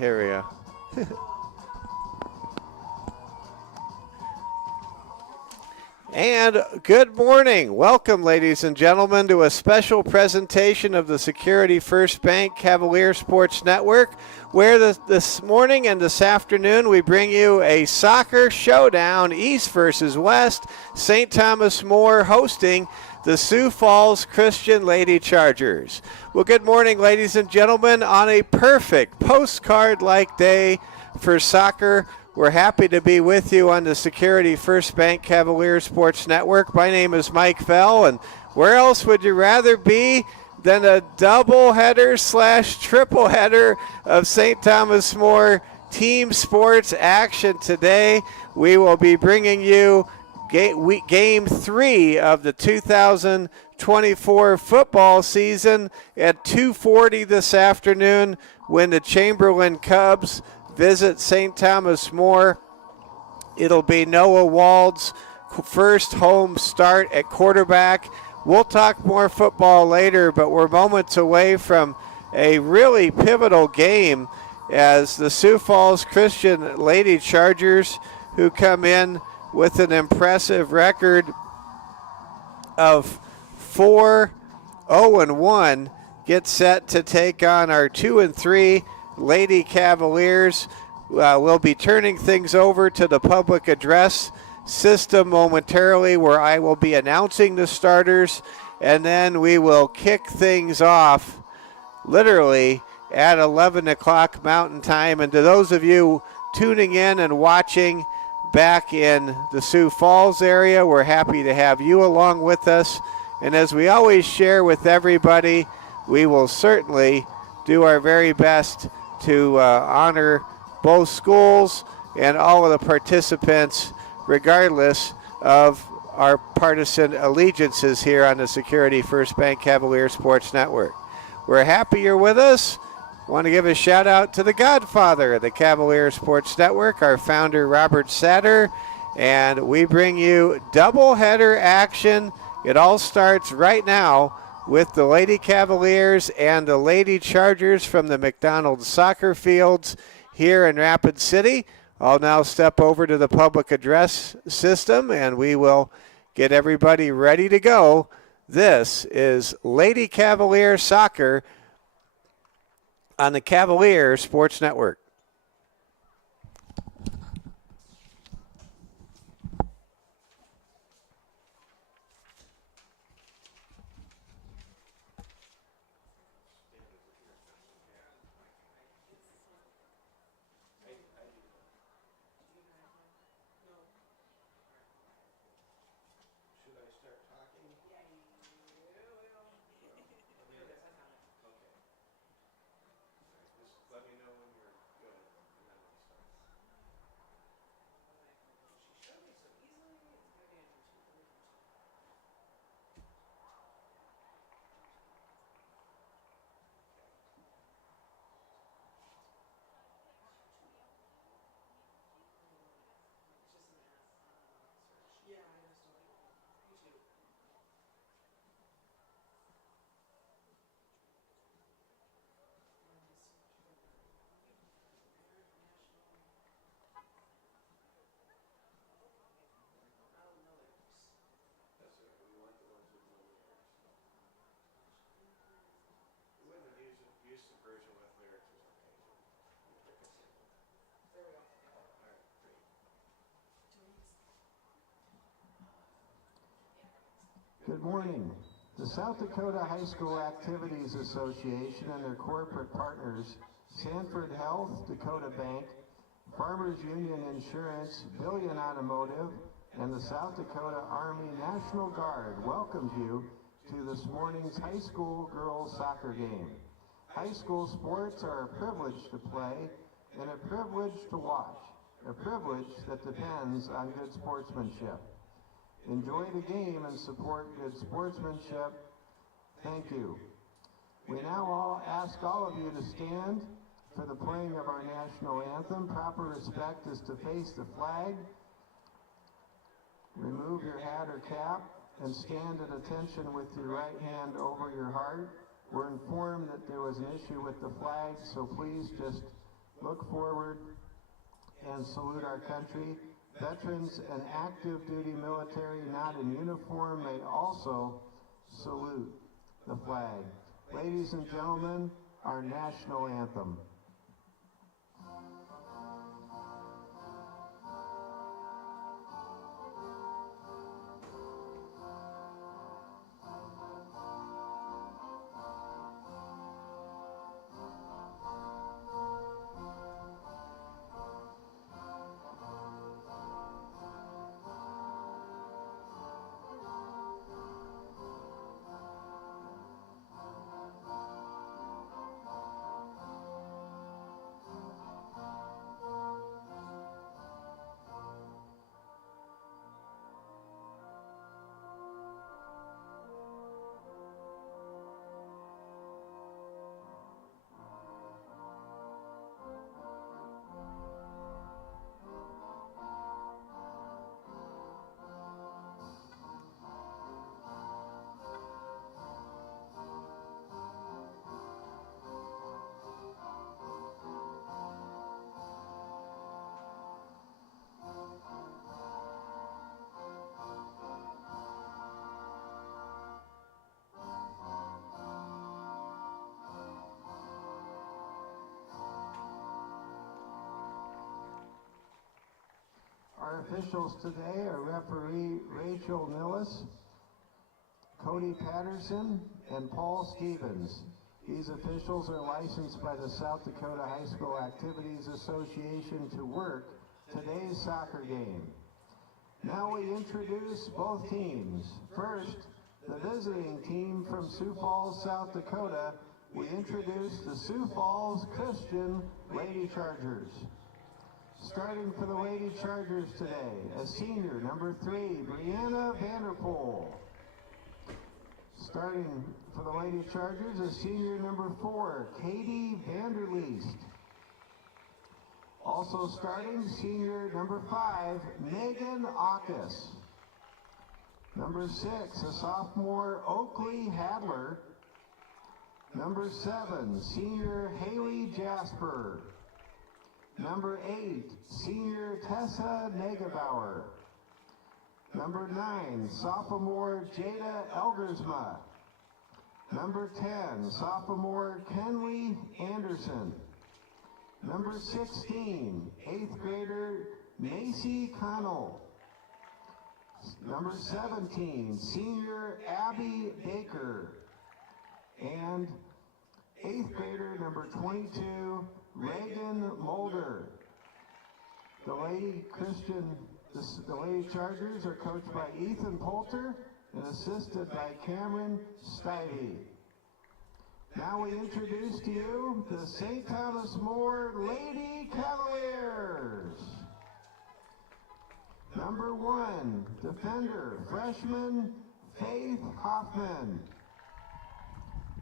Here we go. And good morning. Welcome, ladies and gentlemen, to a special presentation of the Security First Bank Cavalier Sports Network, where this morning and this afternoon we bring you a soccer showdown, East versus West, St. Thomas More hosting the Sioux Falls Christian Lady Chargers. Well, good morning, ladies and gentlemen, on a perfect postcard-like day for soccer. We're happy to be with you on the Security First Bank Cavalier Sports Network. My name is Mike Fell, and where else would you rather be than a double-header/triple header of St. Thomas More team sports action today? We will be bringing you Game 3 of the 2024 football season at 2:40 this afternoon when the Chamberlain Cubs visit St. Thomas More. It'll be Noah Wald's first home start at quarterback. We'll talk more football later, but we're moments away from a really pivotal game as the Sioux Falls Christian Lady Chargers, who come in with an impressive record of 4-0-1, get set to take on our 2-3 Lady Cavaliers. We'll be turning things over to the public address system momentarily, where I will be announcing the starters, and then we will kick things off literally at 11 o'clock Mountain Time. And to those of you tuning in and watching back in the Sioux Falls area, we're happy to have you along with us. And as we always share with everybody, we will certainly do our very best to honor both schools and all of the participants, regardless of our partisan allegiances here on the Security First Bank Cavalier Sports Network. We're happy you're with us. Want to give a shout out to the godfather of the Cavalier Sports Network, our founder, Robert Satter. And we bring you doubleheader action. It all starts right now with the Lady Cavaliers and the Lady Chargers from the McDonald's soccer fields here in Rapid City. I'll now step over to the public address system, and we will get everybody ready to go. This is Lady Cavalier Soccer on the Cavalier Sports Network. Good morning. The South Dakota High School Activities Association and their corporate partners, Sanford Health, Dakota Bank, Farmers Union Insurance, Billion Automotive, and the South Dakota Army National Guard welcomes you to this morning's high school girls soccer game. High school sports are a privilege to play and a privilege to watch, a privilege that depends on good sportsmanship. Enjoy the game and support good sportsmanship. Thank you. We now all ask all of you to stand for the playing of our national anthem. Proper respect is to face the flag, remove your hat or cap, and stand at attention with your right hand over your heart. We're informed that there was an issue with the flag, so please just look forward, and salute our country. Veterans and active duty military not in uniform may also salute the flag. Ladies and gentlemen, our national anthem. Our officials today are referee Rachel Millis, Cody Patterson, and Paul Stevens. These officials are licensed by the South Dakota High School Activities Association to work today's soccer game. Now we introduce both teams. First, the visiting team from Sioux Falls, South Dakota. We introduce the Sioux Falls Christian Lady Chargers. Starting for the Lady Chargers today, a senior, number 3, Brianna Vanderpool. Starting for the Lady Chargers, a senior, number 4, Katie Vanderleest. Also starting, senior, number 5, Megan Aukus. Number 6, a sophomore, Oakley Hadler. Number 7, senior, Haley Jasper. Number 8, senior Tessa Negebauer. Number 9, sophomore Jada Elgersma. Number 10, sophomore Kenley Anderson. Number 16, 8th grader Macy Connell. Number 17, senior Abby Baker. And 8th grader number 22, Reagan Mulder. The Lady Chargers are coached by Ethan Poulter and assisted by Cameron Stivey. Now we introduce to you the St. Thomas More Lady Cavaliers. Number 1, defender, freshman Faith Hoffman.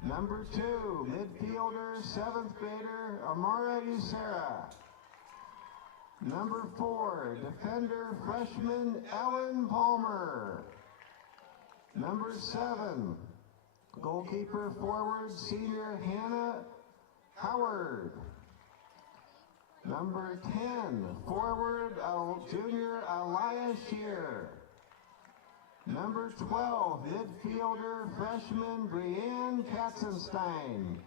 Number 2, midfielder, 7th grader, Amara Usera. Number 4, defender, freshman, Ellen Palmer. Number 7, goalkeeper, forward, senior, Hannah Howard. Number 10, forward, junior, Elias Shear. Number 12, midfielder, freshman, Brianne Katzenstein.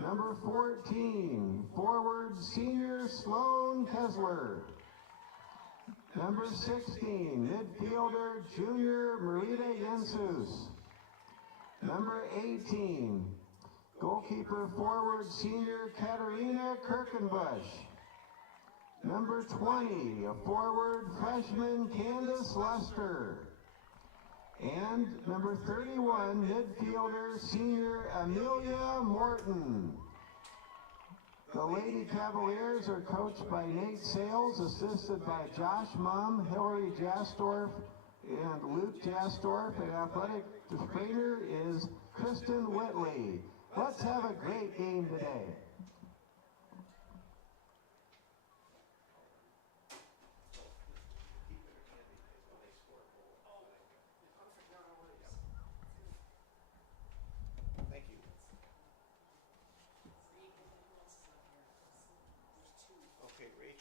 Number 14, forward, senior, Sloan Kessler. Number 16, midfielder, junior, Marita Jensus. Number 18, goalkeeper, forward, senior, Katarina Kirkenbush. Number 20, a forward, freshman, Candace Lester. And number 31, midfielder, senior, Amelia Morton. The Lady Cavaliers are coached by Nate Sales, assisted by Josh Mumm, Hillary Jastorf, and Luke Jastorf, and athletic trainer is Kristen Whitley. Let's have a great game today.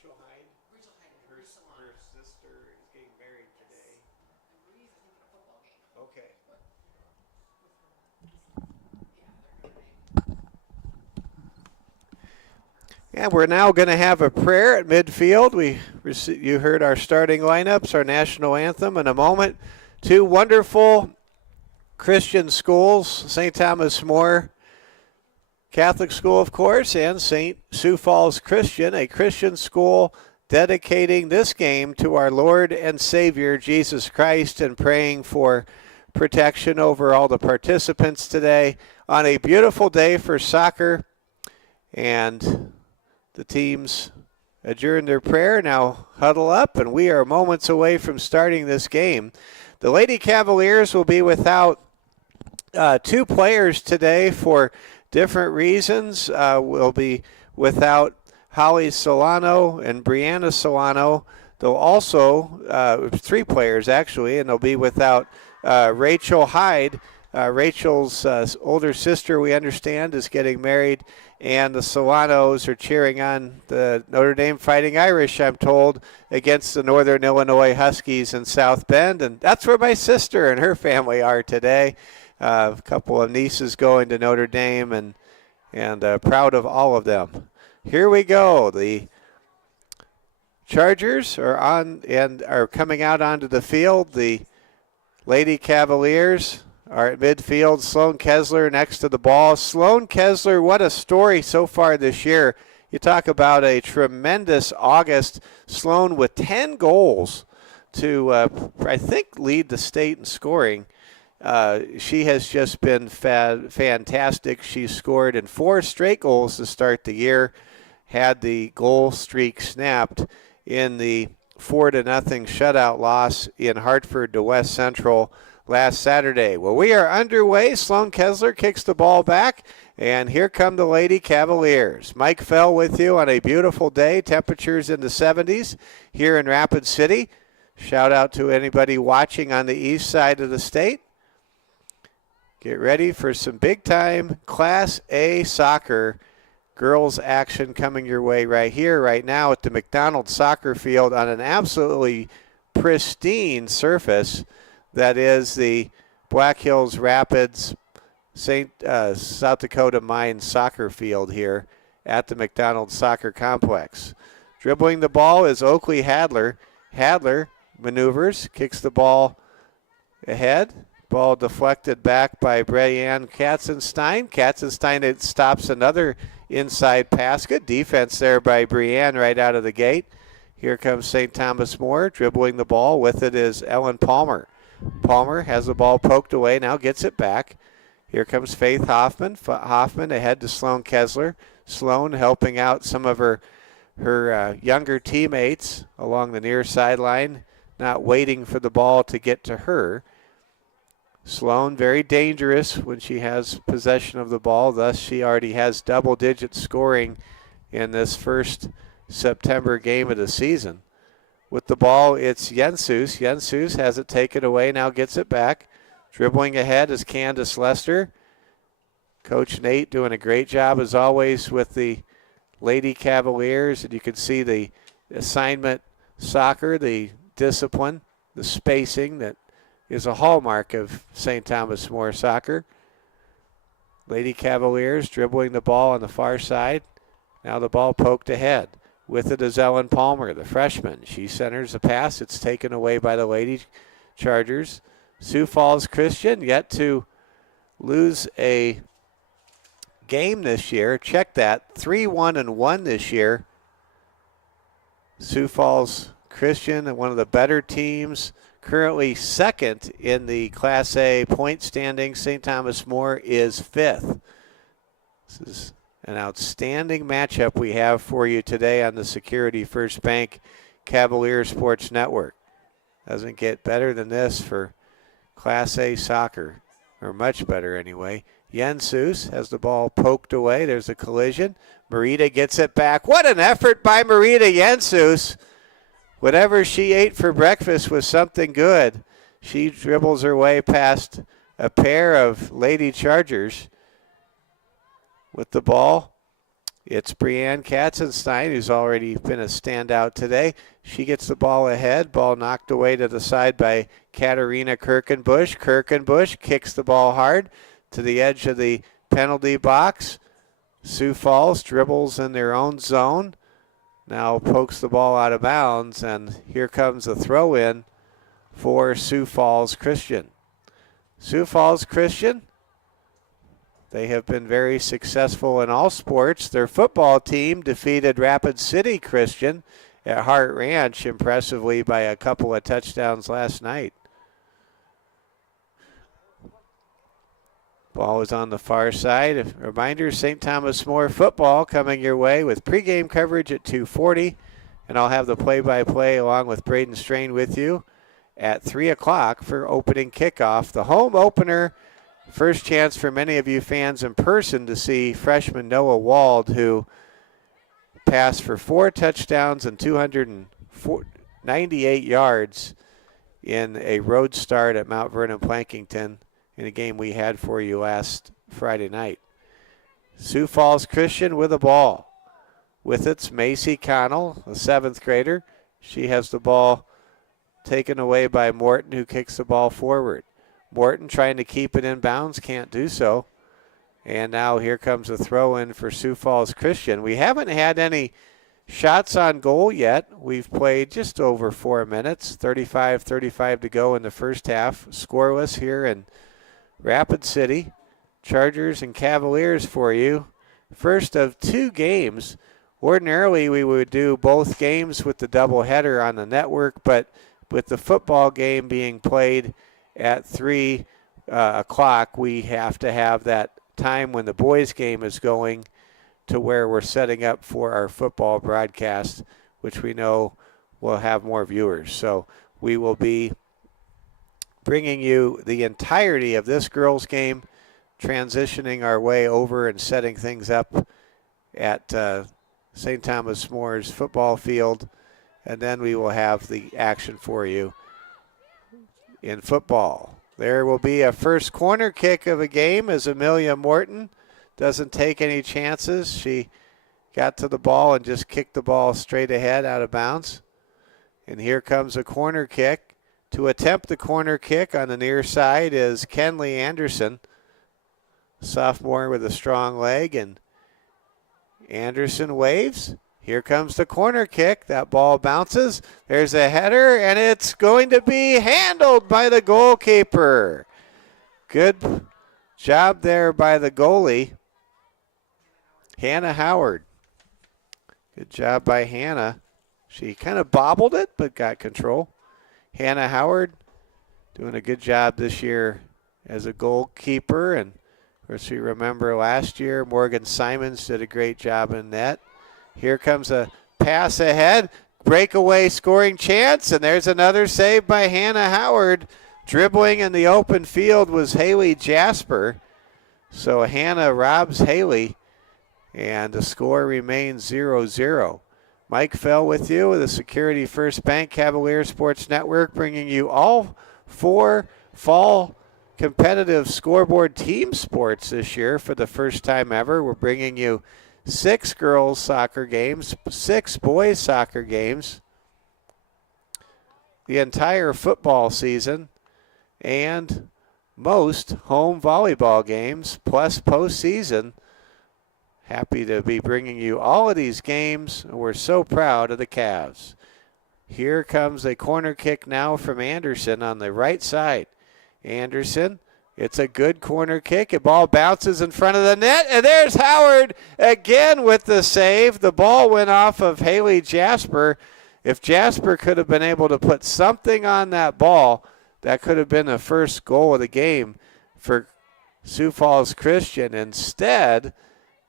Rachel Hyde. Her sister is getting married today. Okay. And we're now going to have a prayer at midfield. You heard our starting lineups, our national anthem in a moment. Two wonderful Christian schools, St. Thomas More Catholic School, of course, and St. Sioux Falls Christian, a Christian school dedicating this game to our Lord and Savior, Jesus Christ, and praying for protection over all the participants today on a beautiful day for soccer. And the teams adjourn their prayer, now huddle up, and we are moments away from starting this game. The Lady Cavaliers will be without two players today for different reasons. We'll be without Holly Solano and Brianna Solano. They'll also, three players actually, and they'll be without Rachel Hyde. Rachel's older sister, we understand, is getting married, and the Solanos are cheering on the Notre Dame Fighting Irish, I'm told, against the Northern Illinois Huskies in South Bend, and that's where my sister and her family are today. A couple of nieces going to Notre Dame, and proud of all of them. Here we go. The Chargers are on and are coming out onto the field. The Lady Cavaliers are at midfield. Sloan Kessler next to the ball. Sloan Kessler, what a story so far this year. You talk about a tremendous August. Sloan with 10 goals to, I think, lead the state in scoring. She has just been fantastic. She scored in 4 straight goals to start the year, had the goal streak snapped in the 4-0 shutout loss in Hartford to West Central last Saturday. Well, we are underway. Sloan Kessler kicks the ball back, and here come the Lady Cavaliers. Mike Fell with you on a beautiful day. Temperatures in the 70s here in Rapid City. Shout out to anybody watching on the east side of the state. Get ready for some big-time Class A soccer girls action coming your way right here, right now at the McDonald Soccer Field on an absolutely pristine surface that is the Black Hills Rapids South Dakota Mines soccer field here at the McDonald Soccer Complex. Dribbling the ball is Oakley Hadler. Hadler maneuvers, kicks the ball ahead. Ball deflected back by Brianne Katzenstein. Katzenstein stops another inside pass. Good defense there by Brianne right out of the gate. Here comes St. Thomas More. Dribbling the ball. With it is Ellen Palmer. Palmer has the ball poked away. Now gets it back. Here comes Faith Hoffman. Hoffman ahead to Sloan Kessler. Sloan helping out some of her younger teammates along the near sideline. Not waiting for the ball to get to her. Sloan very dangerous when she has possession of the ball. Thus, she already has double-digit scoring in this first September game of the season. With the ball, it's Jensus. Jensus has it taken away, now gets it back. Dribbling ahead is Candace Lester. Coach Nate doing a great job, as always, with the Lady Cavaliers. And you can see the assignment soccer, the discipline, the spacing that is a hallmark of St. Thomas More soccer. Lady Cavaliers dribbling the ball on the far side. Now the ball poked ahead. With it is Ellen Palmer, the freshman. She centers the pass. It's taken away by the Lady Chargers. Sioux Falls Christian yet to lose a game this year. Check that, 3-1-1 this year. Sioux Falls Christian, one of the better teams. Currently second in the Class A point standing. St. Thomas More is 5th. This is an outstanding matchup we have for you today on the Security First Bank Cavalier Sports Network. Doesn't get better than this for Class A soccer, or much better anyway. Jensus has the ball poked away. There's a collision. Marita gets it back. What an effort by Marita Jensus. Whatever she ate for breakfast was something good. She dribbles her way past a pair of Lady Chargers with the ball It's Brianne Katzenstein, who's already been a standout today. She gets the ball ahead. Ball knocked away to the side by Katarina Kirkenbush. Kirkenbush kicks the ball hard to the edge of the penalty box. Sioux Falls dribbles in their own zone. Now pokes the ball out of bounds, and here comes a throw-in for Sioux Falls Christian. Sioux Falls Christian, they have been very successful in all sports. Their football team defeated Rapid City Christian at Hart Ranch impressively by a couple of touchdowns last night. Ball is on the far side. A reminder, St. Thomas More football coming your way with pregame coverage at 2:40. And I'll have the play-by-play along with Braden Strain with you at 3 o'clock for opening kickoff. The home opener, first chance for many of you fans in person to see freshman Noah Wald, who passed for 4 touchdowns and 298 yards in a road start at Mount Vernon Plankington in a game we had for you last Friday night. Sioux Falls Christian with the ball. With it's Macy Connell, a 7th grader. She has the ball taken away by Morton, who kicks the ball forward. Morton trying to keep it in bounds, can't do so. And now here comes a throw-in for Sioux Falls Christian. We haven't had any shots on goal yet. We've played just over 4 minutes, 35 to go in the first half. Scoreless here in Rapid City. Chargers and Cavaliers for you. First of 2 games. Ordinarily, we would do both games with the doubleheader on the network, but with the football game being played at 3 o'clock, we have to have that time when the boys' game is going to where we're setting up for our football broadcast, which we know will have more viewers. So we will be bringing you the entirety of this girls' game, transitioning our way over and setting things up at St. Thomas More's football field, and then we will have the action for you in football. There will be a first corner kick of a game as Amelia Morton doesn't take any chances. She got to the ball and just kicked the ball straight ahead out of bounds. And here comes a corner kick. To attempt the corner kick on the near side is Kenley Anderson, sophomore with a strong leg, and Anderson waves. Here comes the corner kick. That ball bounces. There's a header, and it's going to be handled by the goalkeeper. Good job there by the goalie, Hannah Howard. Good job by Hannah. She kind of bobbled it, but got control. Hannah Howard doing a good job this year as a goalkeeper. And of course, we remember last year, Morgan Simons did a great job in net. Here comes a pass ahead, breakaway scoring chance, and there's another save by Hannah Howard. Dribbling in the open field was Haley Jasper. So Hannah robs Haley, and the score remains 0-0. Mike Fell with you with the Security First Bank Cavalier Sports Network, bringing you all 4 fall competitive scoreboard team sports this year for the first time ever. We're bringing you 6 girls soccer games, 6 boys soccer games, the entire football season, and most home volleyball games, plus postseason. Happy to be bringing you all of these games. We're so proud of the Cavs. Here comes a corner kick now from Anderson on the right side. Anderson, it's a good corner kick. The ball bounces in front of the net, and there's Howard again with the save. The ball went off of Haley Jasper. If Jasper could have been able to put something on that ball, that could have been the first goal of the game for Sioux Falls Christian. Instead,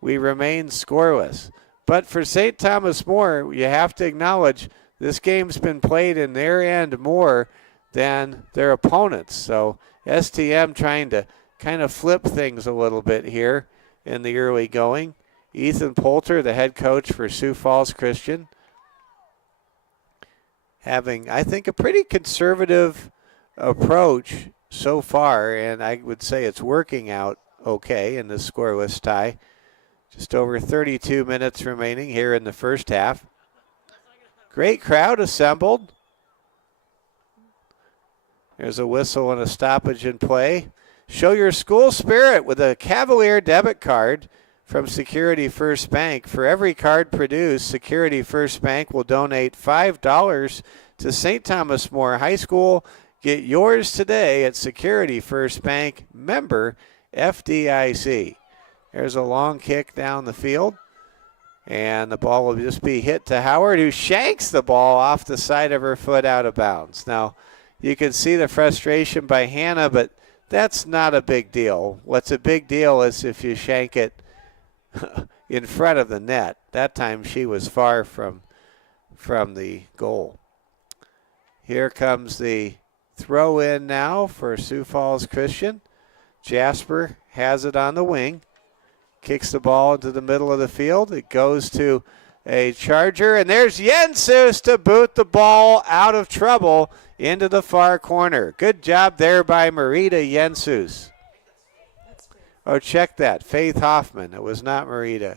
we remain scoreless. But for St. Thomas More, you have to acknowledge this game's been played in their end more than their opponents. So STM trying to kind of flip things a little bit here in the early going. Ethan Poulter, the head coach for Sioux Falls Christian, having, I think, a pretty conservative approach so far, and I would say it's working out okay in this scoreless tie. Just over 32 minutes remaining here in the first half. Great crowd assembled. There's a whistle and a stoppage in play. Show your school spirit with a Cavalier debit card from Security First Bank. For every card produced, Security First Bank will donate $5 to St. Thomas More High School. Get yours today at Security First Bank, member FDIC. There's a long kick down the field, and the ball will just be hit to Howard, who shanks the ball off the side of her foot out of bounds. Now, you can see the frustration by Hannah, but that's not a big deal. What's a big deal is if you shank it in front of the net. That time she was far from the goal. Here comes the throw in now for Sioux Falls Christian. Jasper has it on the wing. Kicks the ball into the middle of the field. It goes to a Charger, and there's Jensus to boot the ball out of trouble into the far corner. Good job there by Marita Jensus. Oh, check that. Faith Hoffman. It was not Marita.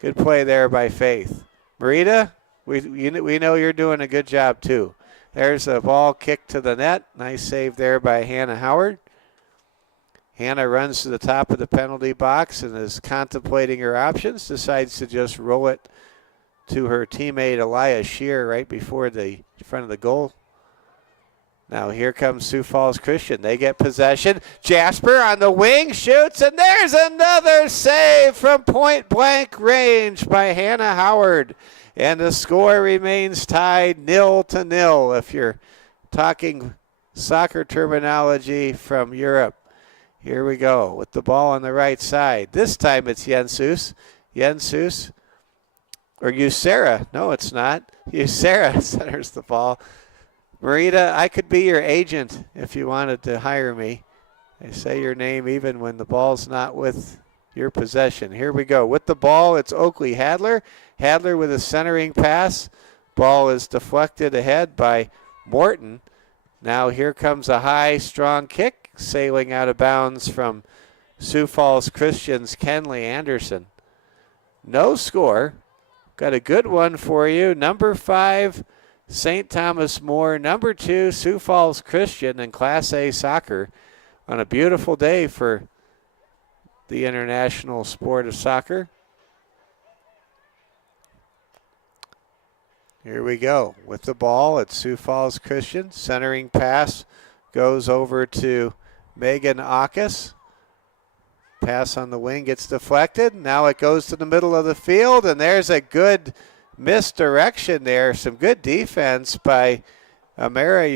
Good play there by Faith. Marita, we know you're doing a good job too. There's a ball kicked to the net. Nice save there by Hannah Howard. Hannah runs to the top of the penalty box and is contemplating her options. Decides to just roll it to her teammate Elias Shear right before the front of the goal. Now here comes Sioux Falls Christian. They get possession. Jasper on the wing shoots, and there's another save from point blank range by Hannah Howard. And the score remains tied 0-0 if you're talking soccer terminology from Europe. Here we go with the ball on the right side. This time it's Jensus. Jensus, or Usera. No, it's not. Usera centers the ball. Marita, I could be your agent if you wanted to hire me. I say your name even when the ball's not with your possession. Here we go. With the ball, it's Oakley Hadler. Hadler with a centering pass. Ball is deflected ahead by Morton. Now here comes a high, strong kick, sailing out of bounds from Sioux Falls Christian's Kenley Anderson. No score. Got a good one for you. Number 5, St. Thomas More. Number 2, Sioux Falls Christian in Class A soccer on a beautiful day for the international sport of soccer. Here we go. With the ball, it's Sioux Falls Christian. Centering pass goes over to Megan Aukes. Pass on the wing gets deflected. Now it goes to the middle of the field, and there's a good misdirection there. Some good defense by Amara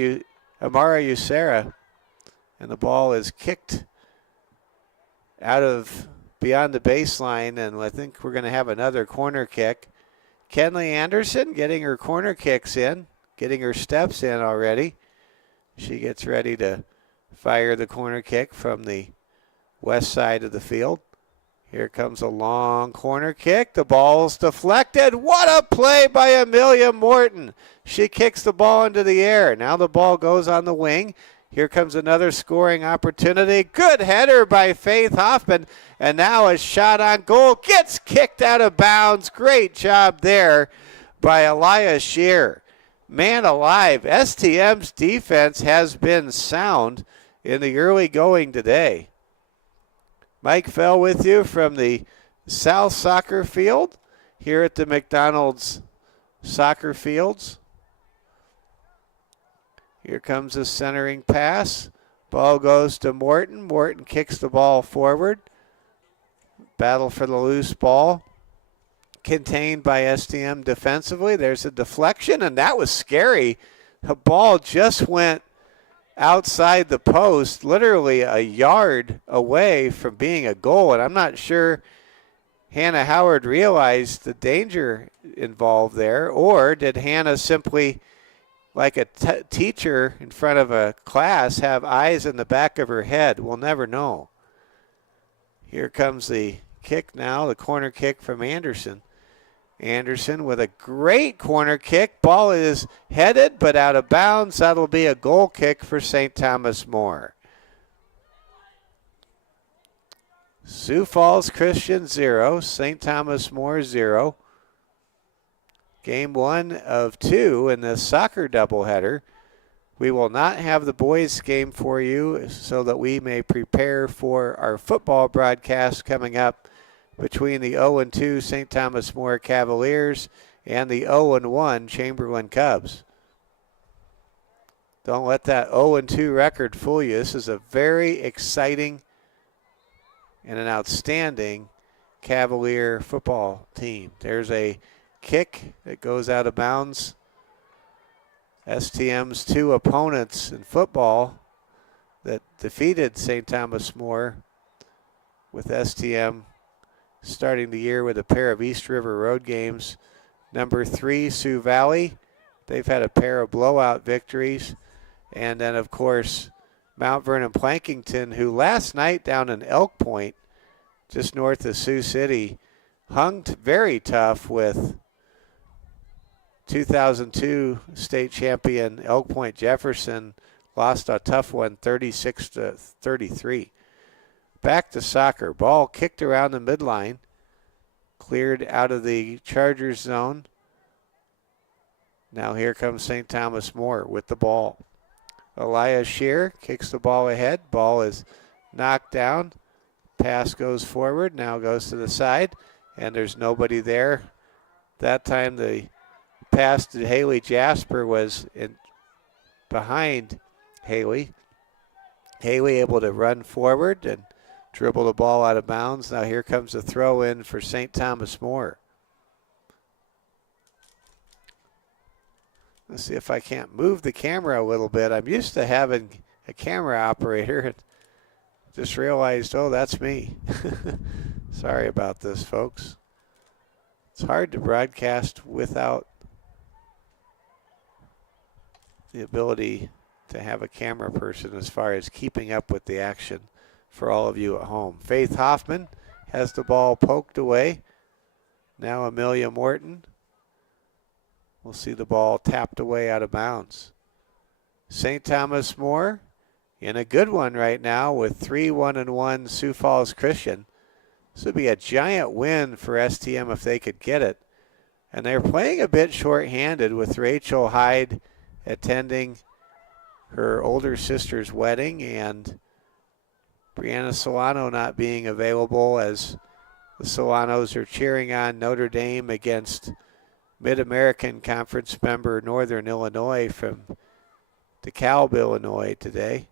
Usera. And the ball is kicked out of beyond the baseline, and I think we're going to have another corner kick. Kenley Anderson getting her corner kicks in, getting her steps in already. She gets ready to fire the corner kick from the west side of the field. Here comes a long corner kick. The ball's deflected. What a play by Amelia Morton. She kicks the ball into the air. Now the ball goes on the wing. Here comes another scoring opportunity. Good header by Faith Hoffman. And now a shot on goal. Gets kicked out of bounds. Great job there by Elias Shear. Man alive, STM's defense has been sound in the early going today. Mike Fell with you from the South Soccer Field here at the McDonald's Soccer Fields. Here comes a centering pass. Ball goes to Morton. Morton kicks the ball forward. Battle for the loose ball. Contained by STM defensively. There's a deflection, and that was scary. The ball just went outside the post, literally a yard away from being a goal, and I'm not sure Hannah Howard realized the danger involved there, or did Hannah simply, like a teacher in front of a class, have eyes in the back of her head? We'll never know. Here comes the kick now, the corner kick from Anderson. Anderson with a great corner kick. Ball is headed but out of bounds. That'll be a goal kick for St. Thomas More. Sioux Falls Christian 0, St. Thomas More 0. Game 1 of 2 in this soccer doubleheader. We will not have the boys game for you so that we may prepare for our football broadcast coming up between the 0-2 St. Thomas More Cavaliers and the 0-1 Chamberlain Cubs. Don't let that 0-2 record fool you. This is a very exciting and an outstanding Cavalier football team. There's a kick that goes out of bounds. STM's 2 opponents in football that defeated St. Thomas More, with STM starting the year with a pair of East River Road games. Number 3, Sioux Valley. They've had a pair of blowout victories. And then, of course, Mount Vernon Plankington, who last night down in Elk Point, just north of Sioux City, hung very tough with 2002 state champion Elk Point Jefferson. Lost a tough one, 36-33. Back to soccer. Ball kicked around the midline, cleared out of the Chargers zone. Now here comes St. Thomas More with the ball. Elias Shear kicks the ball ahead. Ball is knocked down. Pass goes forward, now goes to the side, and there's nobody there. That time the pass to Haley Jasper was behind Haley. Haley able to run forward and dribble the ball out of bounds. Now here comes the throw in for St. Thomas More. Let's see if I can't move the camera a little bit. I'm used to having a camera operator and just realized, oh, that's me. Sorry about this, folks. It's hard to broadcast without the ability to have a camera person as far as keeping up with the action for all of you at home. Faith Hoffman has the ball poked away. Now Amelia Morton. We'll see the ball tapped away out of bounds. St. Thomas More in a good one right now with 3-1-1 Sioux Falls Christian. This would be a giant win for STM if they could get it. And they're playing a bit short-handed with Rachel Hyde attending her older sister's wedding and Brianna Solano not being available as the Solanos are cheering on Notre Dame against Mid-American Conference member Northern Illinois from DeKalb, Illinois today.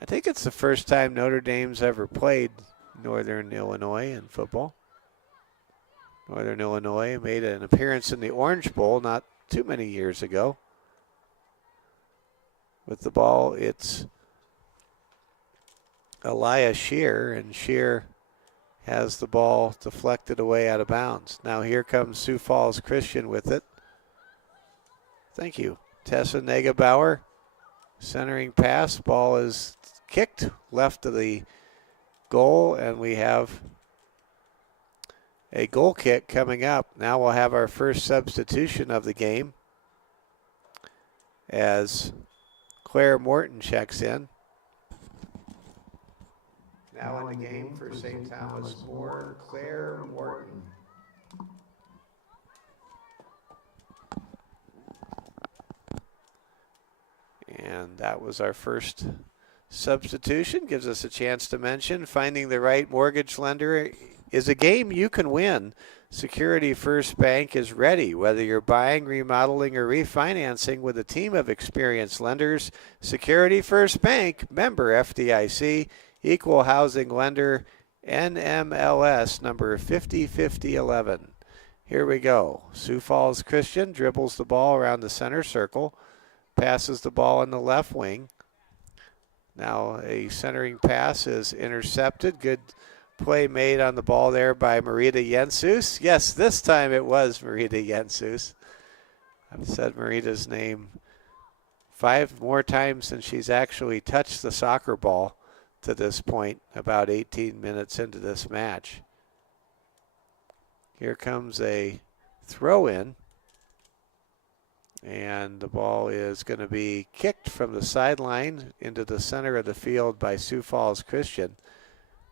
I think it's the first time Notre Dame's ever played Northern Illinois in football. Northern Illinois made an appearance in the Orange Bowl not too many years ago. With the ball, it's Elias Shear, and Shear has the ball deflected away out of bounds. Now here comes Sioux Falls Christian with it. Thank you. Tessa Negebauer, centering pass. Ball is kicked left of the goal, and we have a goal kick coming up. Now we'll have our first substitution of the game as Claire Morton checks in. Now in the game for St. Thomas More, Claire Morton. And that was our first substitution. Gives us a chance to mention finding the right mortgage lender is a game you can win. Security First Bank is ready. Whether you're buying, remodeling, or refinancing with a team of experienced lenders, Security First Bank, member FDIC, equal housing lender, NMLS number 505011. Here we go. Sioux Falls Christian dribbles the ball around the center circle, passes the ball in the left wing. Now a centering pass is intercepted. Good play made on the ball there by Marita Jensus. Yes, this time it was Marita Jensus. I've said Marita's name 5 more times than she's actually touched the soccer ball to this point, about 18 minutes into this match. Here comes a throw in, And the ball is going to be kicked from the sideline into the center of the field by Sioux Falls Christian.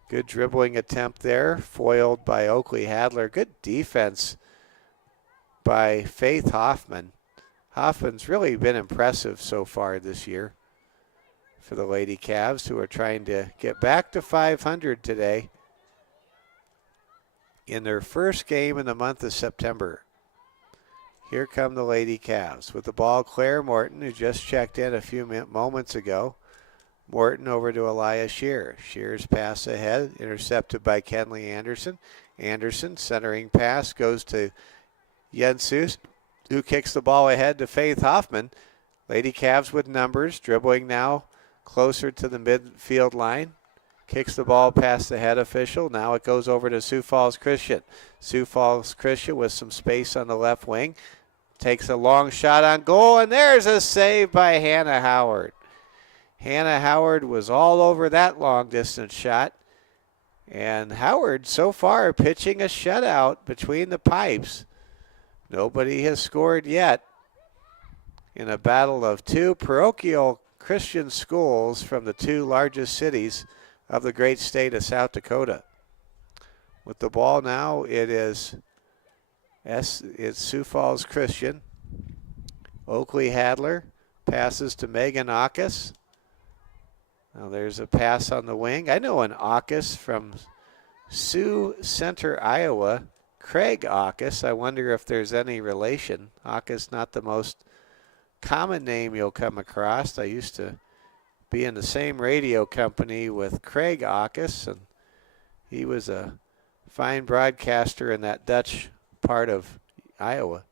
Good dribbling attempt there, foiled by Oakley Hadler. Good defense by Faith Hoffman. Hoffman's really been impressive so far this year for the Lady Cavs, who are trying to get back to 500 today in their first game in the month of September. Here come the Lady Cavs. With the ball, Claire Morton, who just checked in a few moments ago. Morton over to Elias Shear. Shear's pass ahead, intercepted by Kenley Anderson. Anderson, centering pass, goes to Jensus, who kicks the ball ahead to Faith Hoffman. Lady Cavs with numbers, dribbling now closer to the midfield line. Kicks the ball past the head official. Now it goes over to Sioux Falls Christian. Sioux Falls Christian with some space on the left wing. Takes a long shot on goal, and there's a save by Hannah Howard. Hannah Howard was all over that long distance shot. And Howard so far pitching a shutout between the pipes. Nobody has scored yet in a battle of two parochial Christian schools from the two largest cities of the great state of South Dakota. With the ball now, it's Sioux Falls Christian. Oakley Hadler passes to Megan Aukus. Now there's a pass on the wing. I know an Aukus from Sioux Center, Iowa. Craig Aukus. I wonder if there's any relation. Aukus, not the most common name you'll come across. I used to be in the same radio company with Craig Aukus, and he was a fine broadcaster in that Dutch part of Iowa.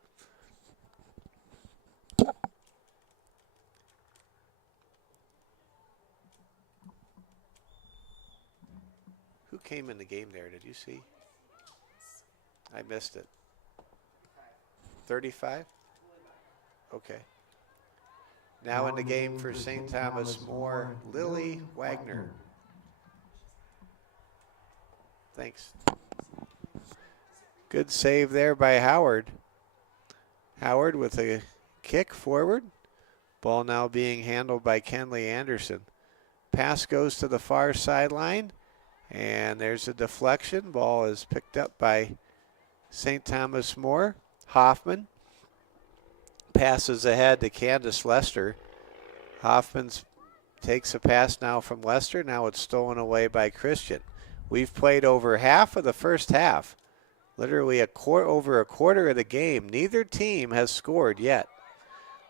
Who came in the game there? Did you see? I missed it. 35? Okay. Now in the game for St. Thomas More, Lily Wagner. Thanks. Good save there by Howard. Howard with a kick forward. Ball now being handled by Kenley Anderson. Pass goes to the far sideline, and there's a deflection. Ball is picked up by St. Thomas More. Hoffman passes ahead to Candace Lester. Hoffman takes a pass now from Lester. Now it's stolen away by Christian. We've played over half of the first half. Literally over a quarter of the game. Neither team has scored yet.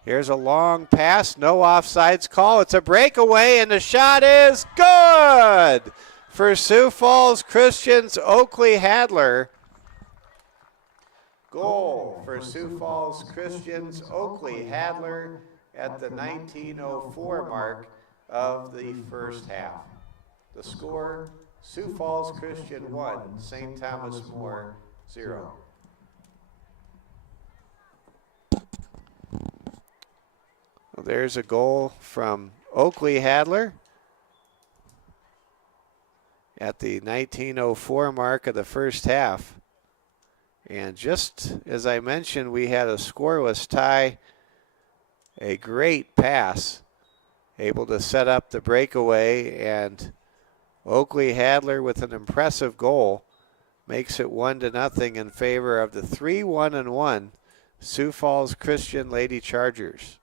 Here's a long pass. No offsides call. It's a breakaway, and the shot is good for Sioux Falls Christian's Oakley Hadler. Goal for Sioux Falls Christian's Oakley Hadler at the 19:04 mark of the first half. The score, Sioux Falls Christian 1, St. Thomas More 0. Well, there's a goal from Oakley Hadler at the 19:04 mark of the first half. And just as I mentioned, we had a scoreless tie. A great pass, able to set up the breakaway, and Oakley Hadler with an impressive goal makes it 1-0 in favor of the 3-1-1 Sioux Falls Christian Lady Chargers.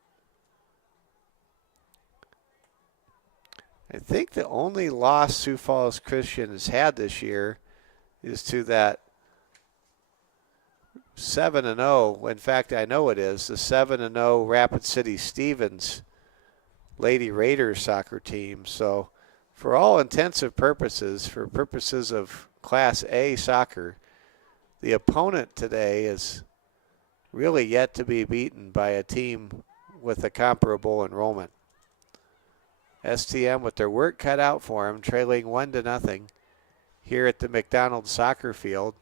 I think the only loss Sioux Falls Christian has had this year is to that 7-0. In fact, I know it is the 7-0 Rapid City Stevens Lady Raiders soccer team. So for all intensive purposes, for purposes of Class A soccer, the opponent today is really yet to be beaten by a team with a comparable enrollment. STM with their work cut out for them, trailing 1-0 here at the McDonald Soccer Field.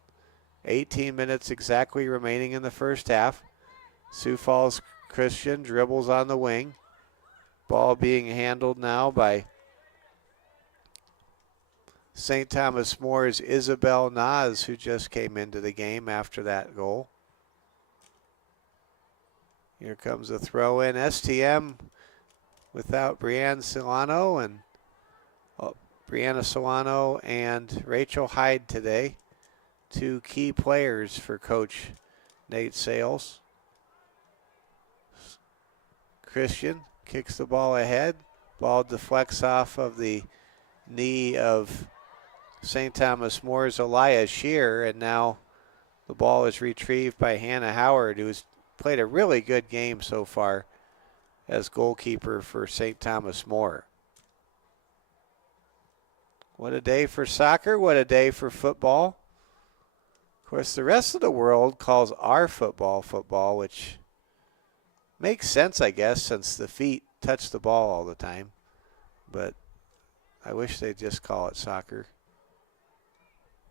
18 minutes exactly remaining in the first half. Sioux Falls Christian dribbles on the wing. Ball being handled now by St. Thomas More's Isabel Nas, who just came into the game after that goal. Here comes a throw in. STM without Brianna Solano and Rachel Hyde today. Two key players for Coach Nate Sales. Christian kicks the ball ahead. Ball deflects off of the knee of St. Thomas More's Elias Shear, and now the ball is retrieved by Hannah Howard, who's played a really good game so far as goalkeeper for St. Thomas More. What a day for soccer, what a day for football. Of course, the rest of the world calls our football, which makes sense, I guess, since the feet touch the ball all the time. But I wish they'd just call it soccer.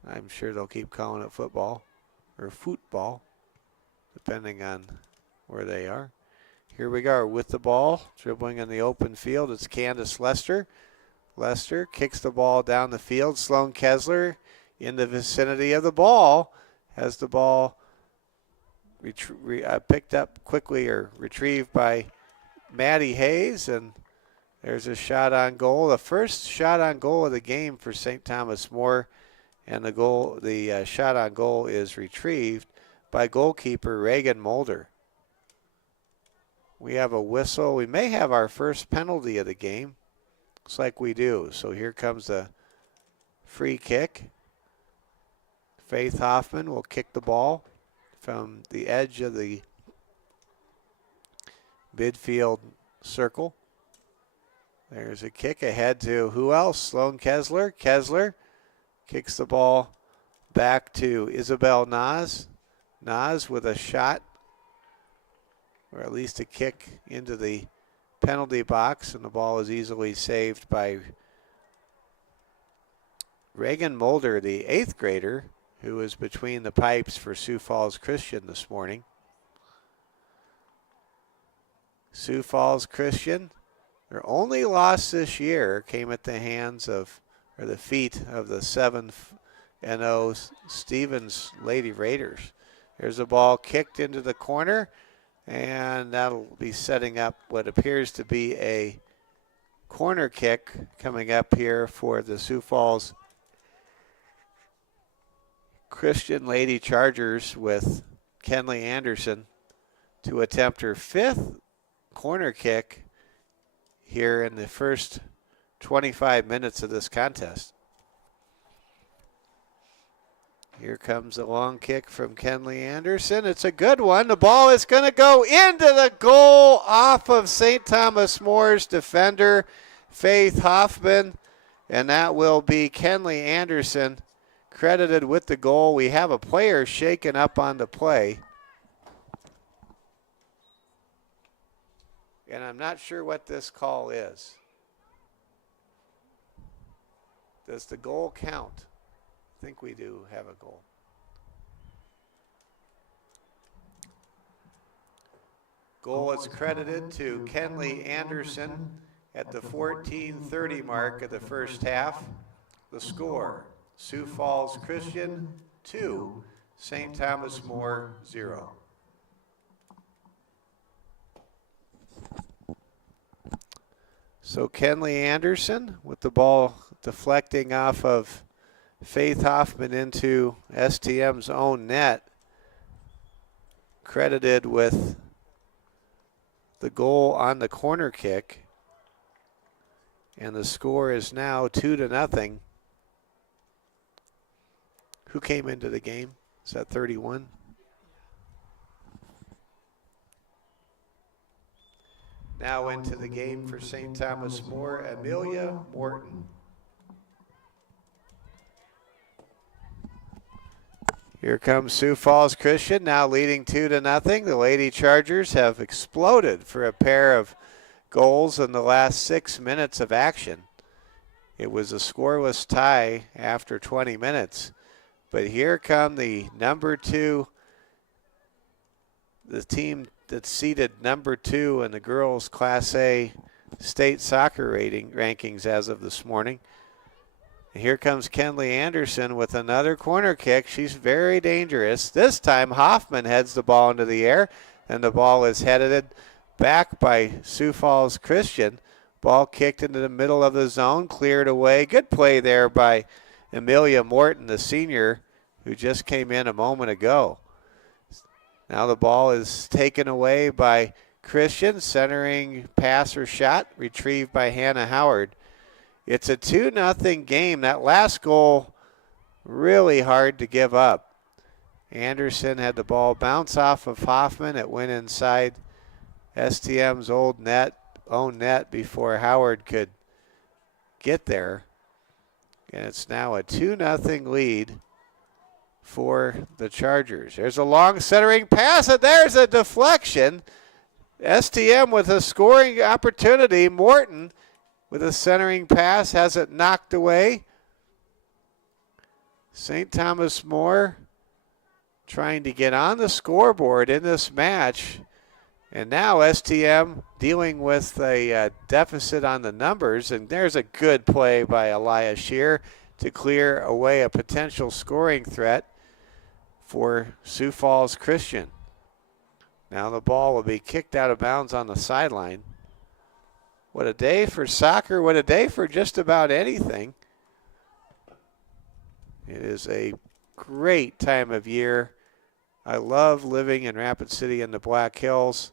I'm sure they'll keep calling it football or football, depending on where they are. Here we go with the ball, dribbling in the open field. It's Candace Lester. Lester kicks the ball down the field. Sloan Kessler in the vicinity of the ball. Has the ball picked up quickly or retrieved by Maddie Hayes, and there's a shot on goal. The first shot on goal of the game for St. Thomas More, and the shot on goal is retrieved by goalkeeper Reagan Mulder. We have a whistle. We may have our first penalty of the game. Looks like we do. So here comes the free kick. Faith Hoffman will kick the ball from the edge of the midfield circle. There's a kick ahead to who else? Sloan Kessler. Kessler kicks the ball back to Isabel Nas. Nas with a shot, or at least a kick into the penalty box, and the ball is easily saved by Reagan Mulder, the 8th grader, who is between the pipes for Sioux Falls Christian this morning. Sioux Falls Christian, their only loss this year came at the hands of, or the feet of the 7-0 Stevens Lady Raiders. There's a ball kicked into the corner, and that'll be setting up what appears to be a corner kick coming up here for the Sioux Falls Christian Lady Chargers, with Kenley Anderson to attempt her 5th corner kick here in the first 25 minutes of this contest. Here comes a long kick from Kenley Anderson. It's a good one. The ball is going to go into the goal off of St. Thomas More's defender, Faith Hoffman, and that will be Kenley Anderson credited with the goal. We have a player shaken up on the play, and I'm not sure what this call is. Does the goal count? I think we do have a goal. Goal is credited to Kenley Anderson at the 14:30 mark of the first half. The score, Sioux Falls Christian 2, St. Thomas More 0. So Kenley Anderson with the ball deflecting off of Faith Hoffman into STM's own net, credited with the goal on the corner kick, and the score is now 2-0. Who came into the game? Is that 31? Now into the game for St. Thomas More, Amelia Morton. Here comes Sioux Falls Christian, now leading 2-0. The Lady Chargers have exploded for a pair of goals in the last 6 minutes of action. It was a scoreless tie after 20 minutes. But here come the number 2, the team that's seated number 2 in the girls' Class A state soccer rankings as of this morning. Here comes Kenley Anderson with another corner kick. She's very dangerous. This time Hoffman heads the ball into the air. and the ball is headed back by Sioux Falls Christian. Ball kicked into the middle of the zone, cleared away. Good play there by Amelia Morton, the senior, who just came in a moment ago. Now the ball is taken away by Christian, centering pass or shot, retrieved by Hannah Howard. It's a 2-0 game. That last goal, really hard to give up. Anderson had the ball bounce off of Hoffman. It went inside STM's own net before Howard could get there. And it's now a 2-0 lead for the Chargers. There's a long centering pass, and there's a deflection. STM with a scoring opportunity. Morton with a centering pass has it knocked away. St. Thomas More trying to get on the scoreboard in this match. And now STM dealing with a deficit on the numbers. And there's a good play by Elias Shear to clear away a potential scoring threat for Sioux Falls Christian. Now the ball will be kicked out of bounds on the sideline. What a day for soccer. What a day for just about anything. It is a great time of year. I love living in Rapid City in the Black Hills.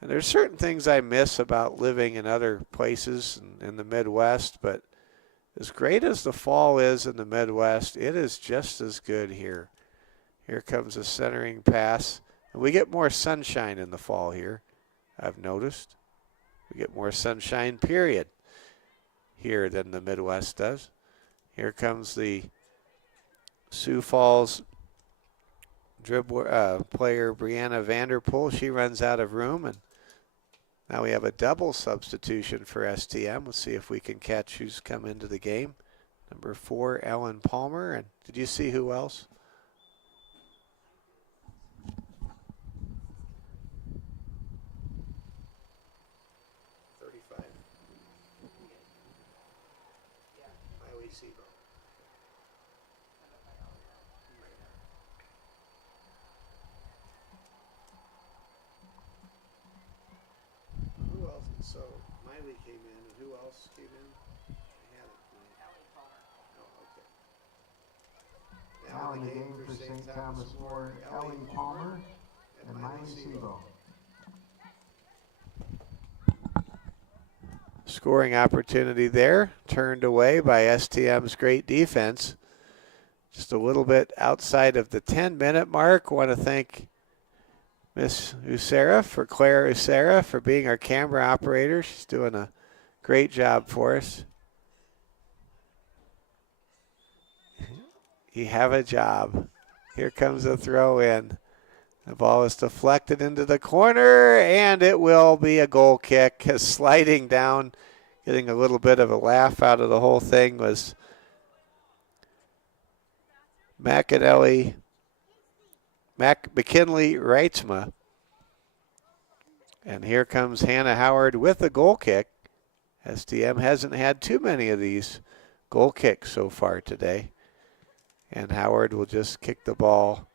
And there's certain things I miss about living in other places in the Midwest, but as great as the fall is in the Midwest, it is just as good here. Here comes a centering pass. And we get more sunshine in the fall here, I've noticed. We get more sunshine, period, here than the Midwest does. Here comes the Sioux Falls player Brianna Vanderpool. She runs out of room, and now we have a double substitution for STM. We'll see if we can catch who's come into the game. Number 4, Ellen Palmer. And did you see who else? So Miley came in, and who else came in? I had it. Oh, okay. Now Now in the game for St. Thomas More, Ellie Palmer and Miley Sebo. Scoring opportunity there, turned away by STM's great defense. Just a little bit outside of the 10-minute mark. Want to thank Miss Usera, Claire Usera, for being our camera operator. She's doing a great job for us. You have a job. Here comes the throw in. The ball is deflected into the corner, and it will be a goal kick. Sliding down, getting a little bit of a laugh out of the whole thing was McKinley Reitzma. And here comes Hannah Howard with a goal kick. STM hasn't had too many of these goal kicks so far today. And Howard will just kick the ball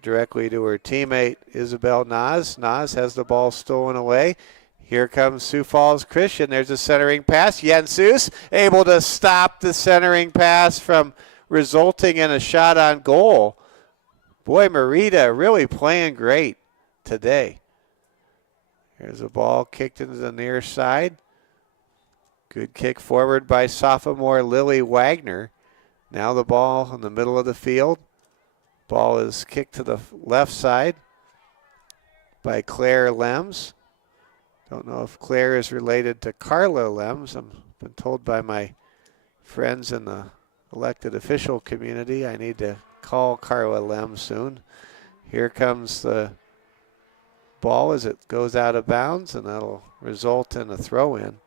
directly to her teammate, Isabel Nas. Nas has the ball stolen away. Here comes Sioux Falls Christian. There's a centering pass. Jensus able to stop the centering pass from resulting in a shot on goal. Boy, Merida really playing great today. Here's a ball kicked into the near side. Good kick forward by sophomore Lily Wagner. Now the ball in the middle of the field. Ball is kicked to the left side by Claire Lems. Don't know if Claire is related to Carla Lems. I've been told by my friends in the elected official community I need to call Carla Lems soon. Here comes the ball as it goes out of bounds, and that'll result in a throw-in.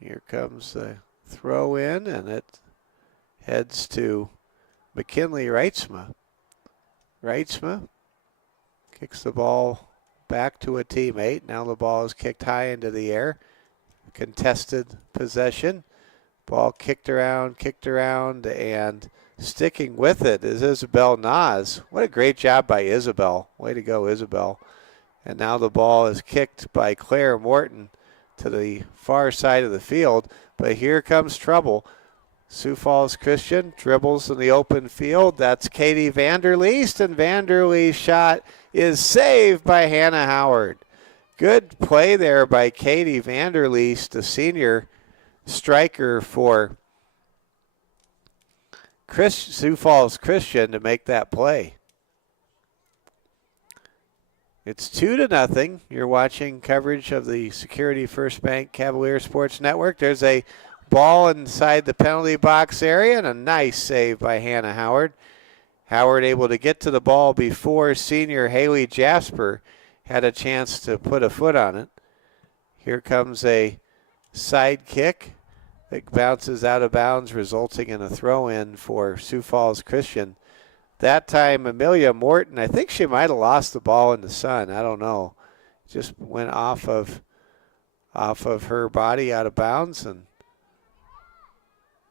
Here comes the throw-in, and it heads to McKinley Reitzma. Reitzma kicks the ball back to a teammate. Now the ball is kicked high into the air. Contested possession. Ball kicked around, and sticking with it is Isabel Nas. What a great job by Isabel. Way to go, Isabel. And now the ball is kicked by Claire Morton to the far side of the field. But here comes trouble. Sioux Falls Christian dribbles in the open field. That's Katie Vanderleest, and Vanderleest's shot is saved by Hannah Howard. Good play there by Katie Vanderleest, the senior striker for Sioux Falls Christian, to make that play. It's 2-0. You're watching coverage of the Security First Bank Cavalier Sports Network. There's a ball inside the penalty box area, and a nice save by Hannah Howard. Howard able to get to the ball before senior Haley Jasper had a chance to put a foot on it. Here comes a side kick that bounces out of bounds, resulting in a throw-in for Sioux Falls Christian. That time, Amelia Morton, I think she might have lost the ball in the sun. I don't know. Just went off of her body out of bounds, and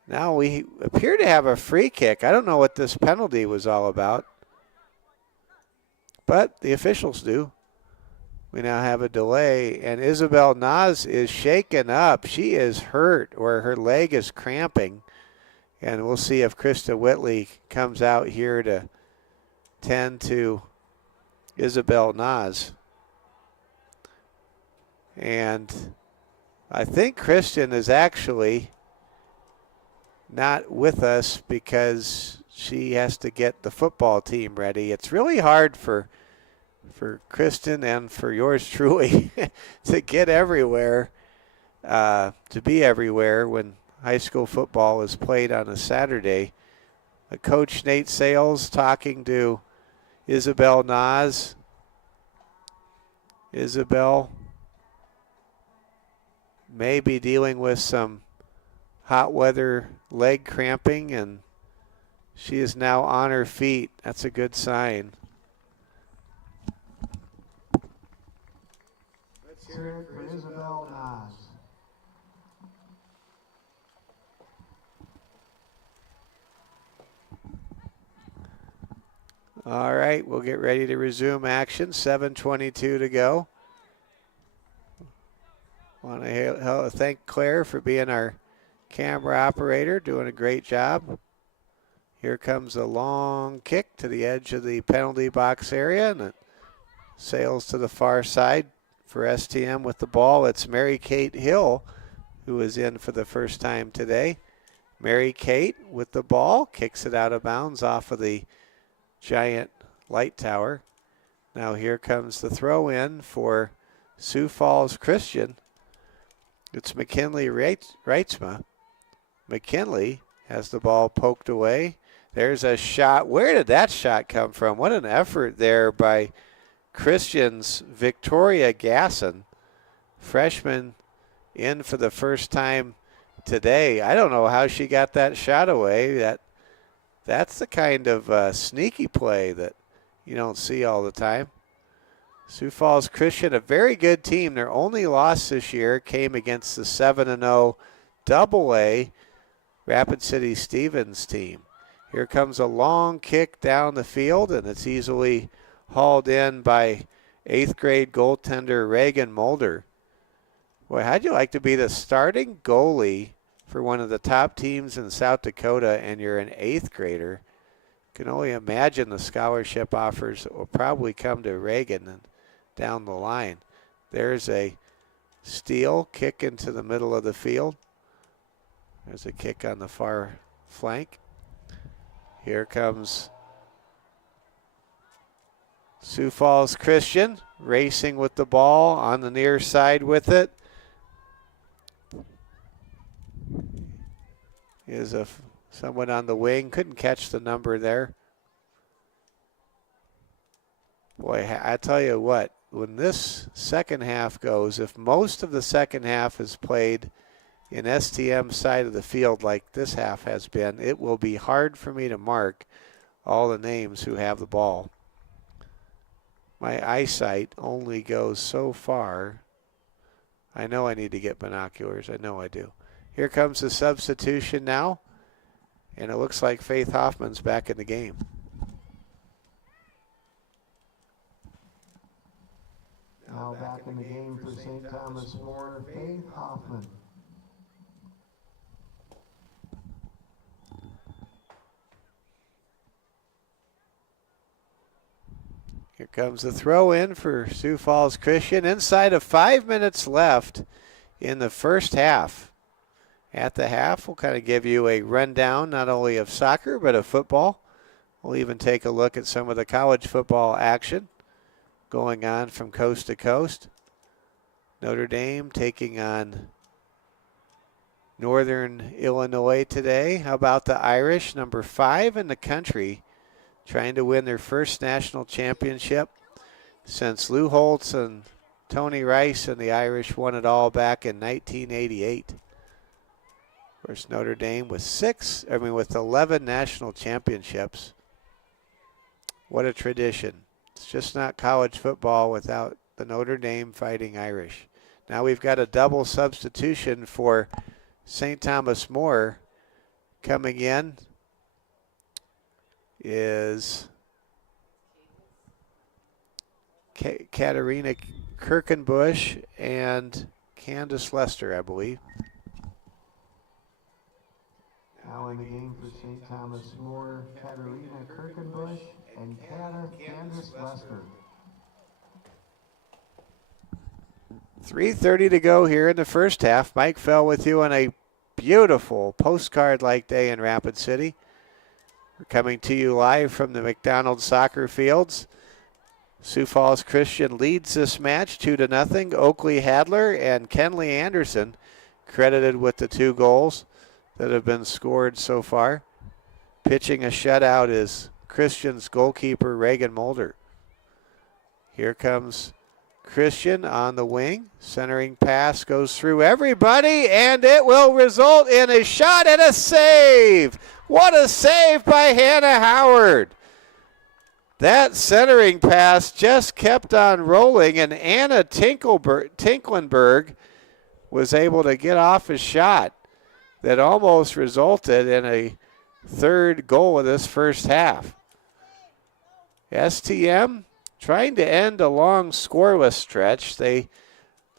now we appear to have a free kick. I don't know what this penalty was all about, but the officials do. We now have a delay, and Isabel Nas is shaken up. She is hurt, or her leg is cramping. And we'll see if Krista Whitley comes out here to tend to Isabel Nas. And I think Kristen is actually not with us because she has to get the football team ready. It's really hard for Kristen and for yours truly to get everywhere, to be everywhere when high school football is played on a Saturday. Coach Nate Sales talking to Isabel Nas. Isabel may be dealing with some hot weather leg cramping, and she is now on her feet. That's a good sign. Let's hear it for Isabel Nas. All right, we'll get ready to resume action. 7:22 to go. Want to thank Claire for being our camera operator, doing a great job. Here comes a long kick to the edge of the penalty box area, and it sails to the far side for STM with the ball. It's Mary Kate Hill, who is in for the first time today. Mary Kate with the ball, kicks it out of bounds off of the giant light tower. Now here comes the throw in for Sioux Falls Christian. It's McKinley Reitzma. McKinley has the ball poked away. There's a shot. Where did that shot come from? What an effort there by Christian's Victoria Gasson, freshman in for the first time today. I don't know how she got that shot away. That's the kind of sneaky play that you don't see all the time. Sioux Falls Christian, a very good team. Their only loss this year came against the 7-0 AA Rapid City Stevens team. Here comes a long kick down the field, and it's easily hauled in by 8th grade goaltender Reagan Mulder. Boy, how'd you like to be the starting goalie for one of the top teams in South Dakota, and you're an 8th grader? You can only imagine the scholarship offers that will probably come to Reagan and down the line. There's a steal, kick into the middle of the field. There's a kick on the far flank. Here comes Sioux Falls Christian racing with the ball on the near side with it. Is someone on the wing. Couldn't catch the number there. Boy, I tell you what, when this second half goes, if most of the second half is played in STM side of the field like this half has been, it will be hard for me to mark all the names who have the ball. My eyesight only goes so far. I know I need to get binoculars. I know I do. Here comes the substitution now. And it looks like Faith Hoffman's back in the game. Now back in the game for St. Thomas More, Faith Hoffman. Here comes the throw in for Sioux Falls Christian. Inside of 5 minutes left in the first half. At the half, we'll kind of give you a rundown not only of soccer but of football. We'll even take a look at some of the college football action going on from coast to coast. Notre Dame taking on Northern Illinois today. How about the Irish, number 5 in the country, trying to win their first national championship since Lou Holtz and Tony Rice and the Irish won it all back in 1988. Of course, Notre Dame with 11 national championships. What a tradition. It's just not college football without the Notre Dame Fighting Irish. Now we've got a double substitution for St. Thomas More. Coming in is Katarina Kirkenbush and Candace Lester, I believe. Now in the game for St. Thomas More, Katarina Kirkenbush and Candace Lester. 3:30 to go here in the first half. Mike Fell with you on a beautiful postcard-like day in Rapid City. We're coming to you live from the McDonald Soccer Fields. Sioux Falls Christian leads this match 2-0. Oakley Hadler and Kenley Anderson credited with the 2 goals that have been scored so far. Pitching a shutout is Christian's goalkeeper, Reagan Mulder. Here comes Christian on the wing. Centering pass goes through everybody, and it will result in a shot and a save. What a save by Hannah Howard. That centering pass just kept on rolling, and Anna Tinklenberg was able to get off a shot that almost resulted in a 3rd goal of this first half. STM trying to end a long scoreless stretch. They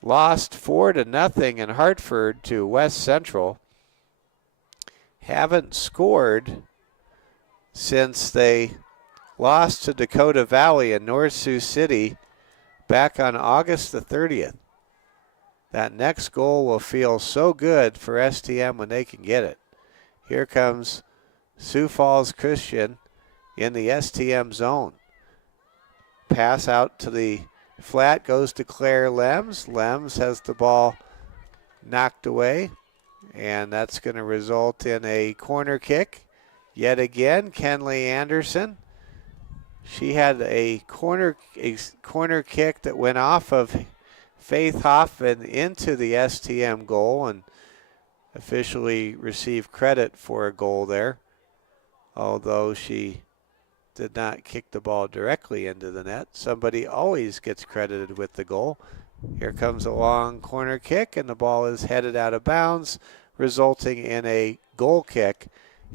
lost 4-0 in Hartford to West Central. Haven't scored since they lost to Dakota Valley in North Sioux City back on August the 30th. That next goal will feel so good for STM when they can get it. Here comes Sioux Falls Christian in the STM zone. Pass out to the flat goes to Claire Lems. Lems has the ball knocked away, and that's going to result in a corner kick. Yet again, Kenley Anderson. She had a corner kick that went off of Faith Hoffman into the STM goal and officially received credit for a goal there, although she did not kick the ball directly into the net. Somebody always gets credited with the goal. Here comes a long corner kick, and the ball is headed out of bounds, resulting in a goal kick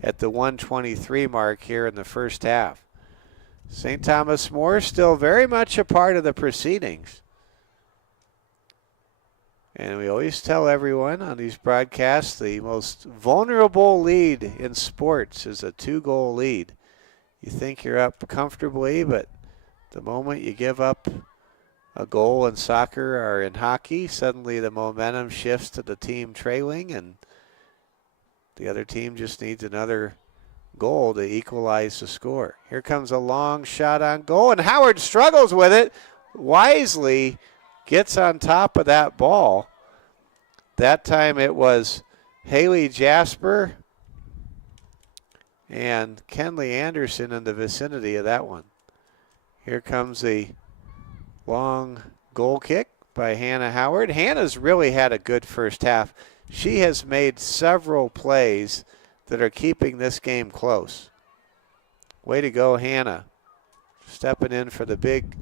at the 1:23 mark here in the first half. St. Thomas More still very much a part of the proceedings. And we always tell everyone on these broadcasts the most vulnerable lead in sports is a 2-goal lead. You think you're up comfortably, but the moment you give up a goal in soccer or in hockey, suddenly the momentum shifts to the team trailing, and the other team just needs another goal to equalize the score. Here comes a long shot on goal, and Howard struggles with it. Wisely gets on top of that ball. That time it was Haley Jasper and Kenley Anderson in the vicinity of that one. Here comes the long goal kick by Hannah Howard. Hannah's really had a good first half. She has made several plays that are keeping this game close. Way to go, Hannah. Stepping in for the big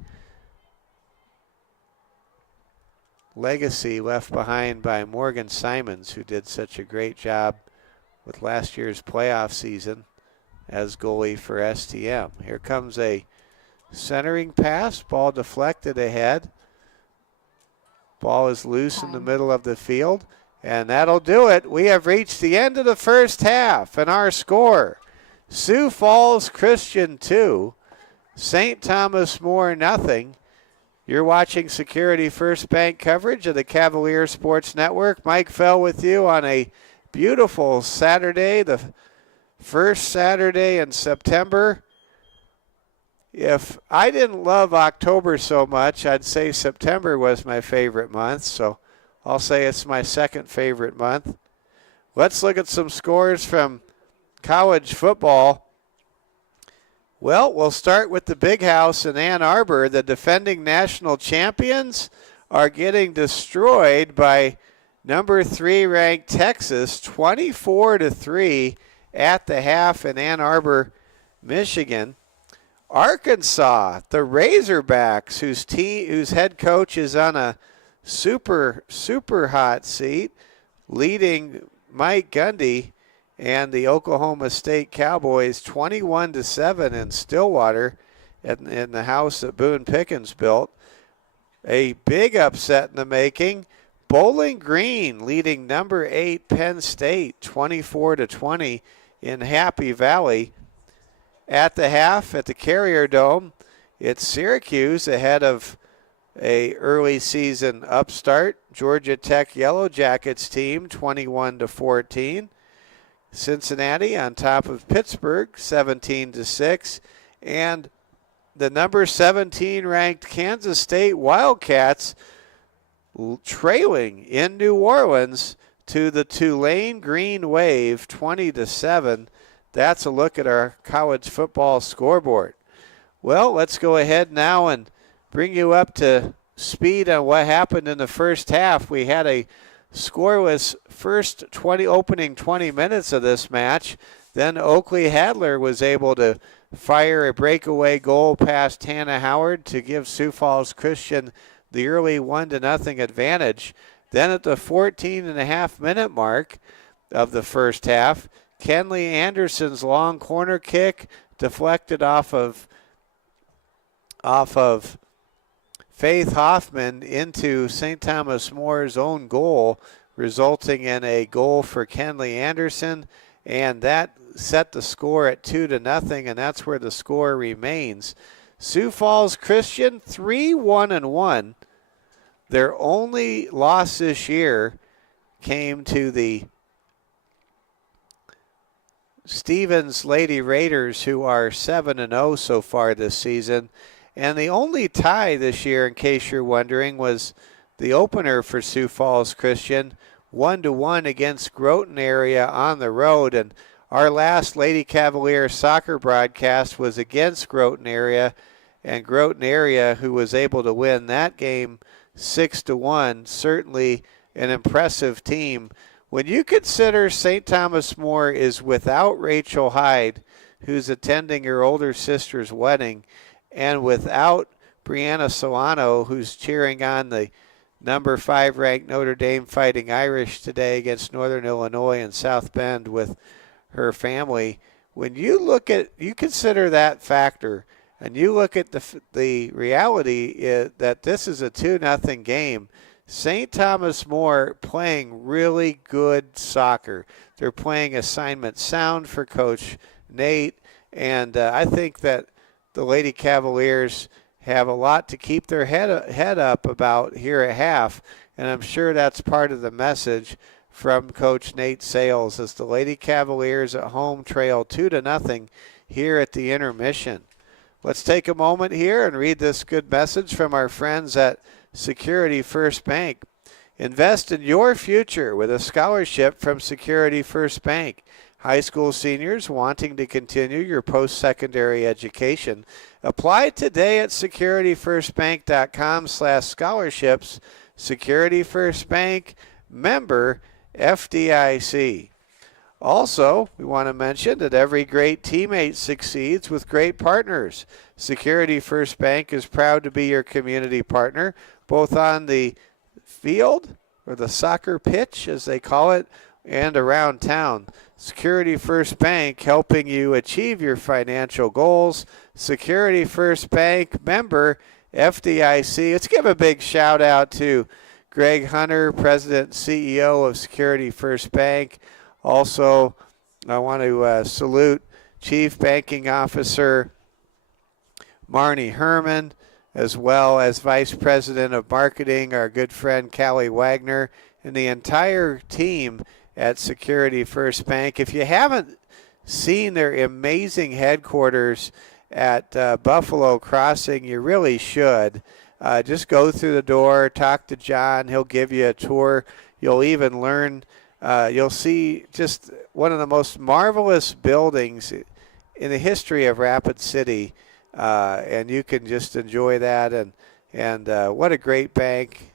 legacy left behind by Morgan Simons, who did such a great job with last year's playoff season as goalie for STM. Here comes a centering pass, ball deflected ahead. Ball is loose in the middle of the field, and that'll do it. We have reached the end of the first half, and our score, Sioux Falls Christian 2, St. Thomas More nothing. You're watching Security First Bank coverage of the Cavalier Sports Network. Mike Fell with you on a beautiful Saturday, the first Saturday in September. If I didn't love October so much, I'd say September was my favorite month, so I'll say it's my second favorite month. Let's look at some scores from college football. Well, we'll start with the Big House in Ann Arbor. The defending national champions are getting destroyed by number 3 ranked Texas, 24-3 at the half in Ann Arbor, Michigan. Arkansas, the Razorbacks, whose head coach is on a super hot seat, leading Mike Gundy and the Oklahoma State Cowboys 21-7 in Stillwater in the house that Boone Pickens built. A big upset in the making. Bowling Green leading number 8 Penn State 24-20 in Happy Valley. At the half at the Carrier Dome, it's Syracuse ahead of a early season upstart. Georgia Tech Yellow Jackets team 21-14. Cincinnati on top of Pittsburgh 17-6. And the number 17 ranked Kansas State Wildcats trailing in New Orleans to the Tulane Green Wave 20-7. That's a look at our college football scoreboard. Well, let's go ahead now and bring you up to speed on what happened in the first half. We had a scoreless first opening 20 minutes of this match. Then Oakley Hadler was able to fire a breakaway goal past Hannah Howard to give Sioux Falls Christian the early 1-0 advantage. Then at the 14.5-minute mark of the first half, Kenley Anderson's long corner kick deflected off of Faith Hoffman into St. Thomas More's own goal, resulting in a goal for Kenley Anderson, and that set the score at 2-0, and that's where the score remains. Sioux Falls Christian 3-1-1. Their only loss this year came to the Stevens Lady Raiders, who are 7-0 so far this season. And the only tie this year, in case you're wondering, was the opener for Sioux Falls Christian, 1-1 against Groton area on the road. And our last Lady Cavalier soccer broadcast was against Groton area, and Groton area, who was able to win that game 6-1, certainly an impressive team. When you consider St. Thomas More is without Rachel Hyde, who's attending her older sister's wedding, and without Brianna Solano, who's cheering on the number 5 ranked Notre Dame Fighting Irish today against Northern Illinois in South Bend with her family. When you consider that factor, and you look at the reality that this is a 2-0 game, St. Thomas More playing really good soccer. They're playing assignment sound for Coach Nate, and I think that the Lady Cavaliers have a lot to keep their head up about here at half, and I'm sure that's part of the message from Coach Nate Sales as the Lady Cavaliers at home trail 2-0 here at the intermission. Let's take a moment here and read this good message from our friends at Security First Bank. Invest in your future with a scholarship from Security First Bank. High school seniors wanting to continue your post-secondary education, apply today at securityfirstbank.com/scholarships. Security First Bank, member FDIC. Also, we want to mention that every great teammate succeeds with great partners. Security First Bank is proud to be your community partner, both on the field, or the soccer pitch as they call it, and around town. Security First Bank, helping you achieve your financial goals. Security First Bank, member FDIC. Let's give a big shout out to Greg Hunter, President and CEO of Security First Bank. Also, I want to salute Chief Banking Officer Marnie Herman, as well as Vice President of Marketing, our good friend Callie Wagner, and the entire team at Security First Bank. If you haven't seen their amazing headquarters at Buffalo Crossing, you really should. Just go through the door, talk to John. He'll give you a tour. You'll even learn, you'll see just one of the most marvelous buildings in the history of Rapid City, and you can just enjoy that. And what a great bank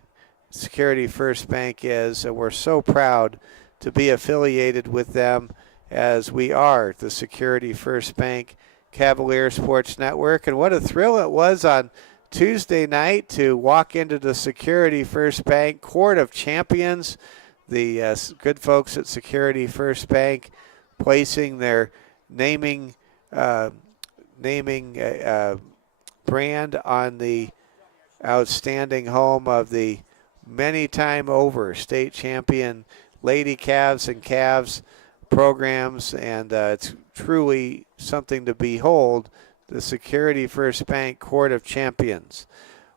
Security First Bank is, and we're so proud to be affiliated with them, as we are the Security First Bank Cavalier Sports Network. And what a thrill it was on Tuesday night to walk into the Security First Bank Court of Champions. The good folks at Security First Bank placing their naming brand on the outstanding home of the many-time over state champion Lady Cavs and Cavs programs, and it's truly something to behold, the Security First Bank Court of Champions.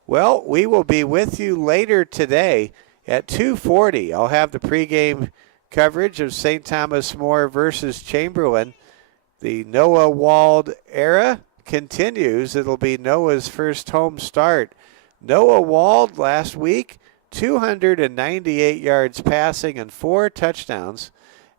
Well, we will be with you later today at 2:40. I'll have the pregame coverage of St. Thomas More versus Chamberlain. The Noah Wald era continues. It'll be Noah's first home start. Noah Wald last week, 298 yards passing and 4 touchdowns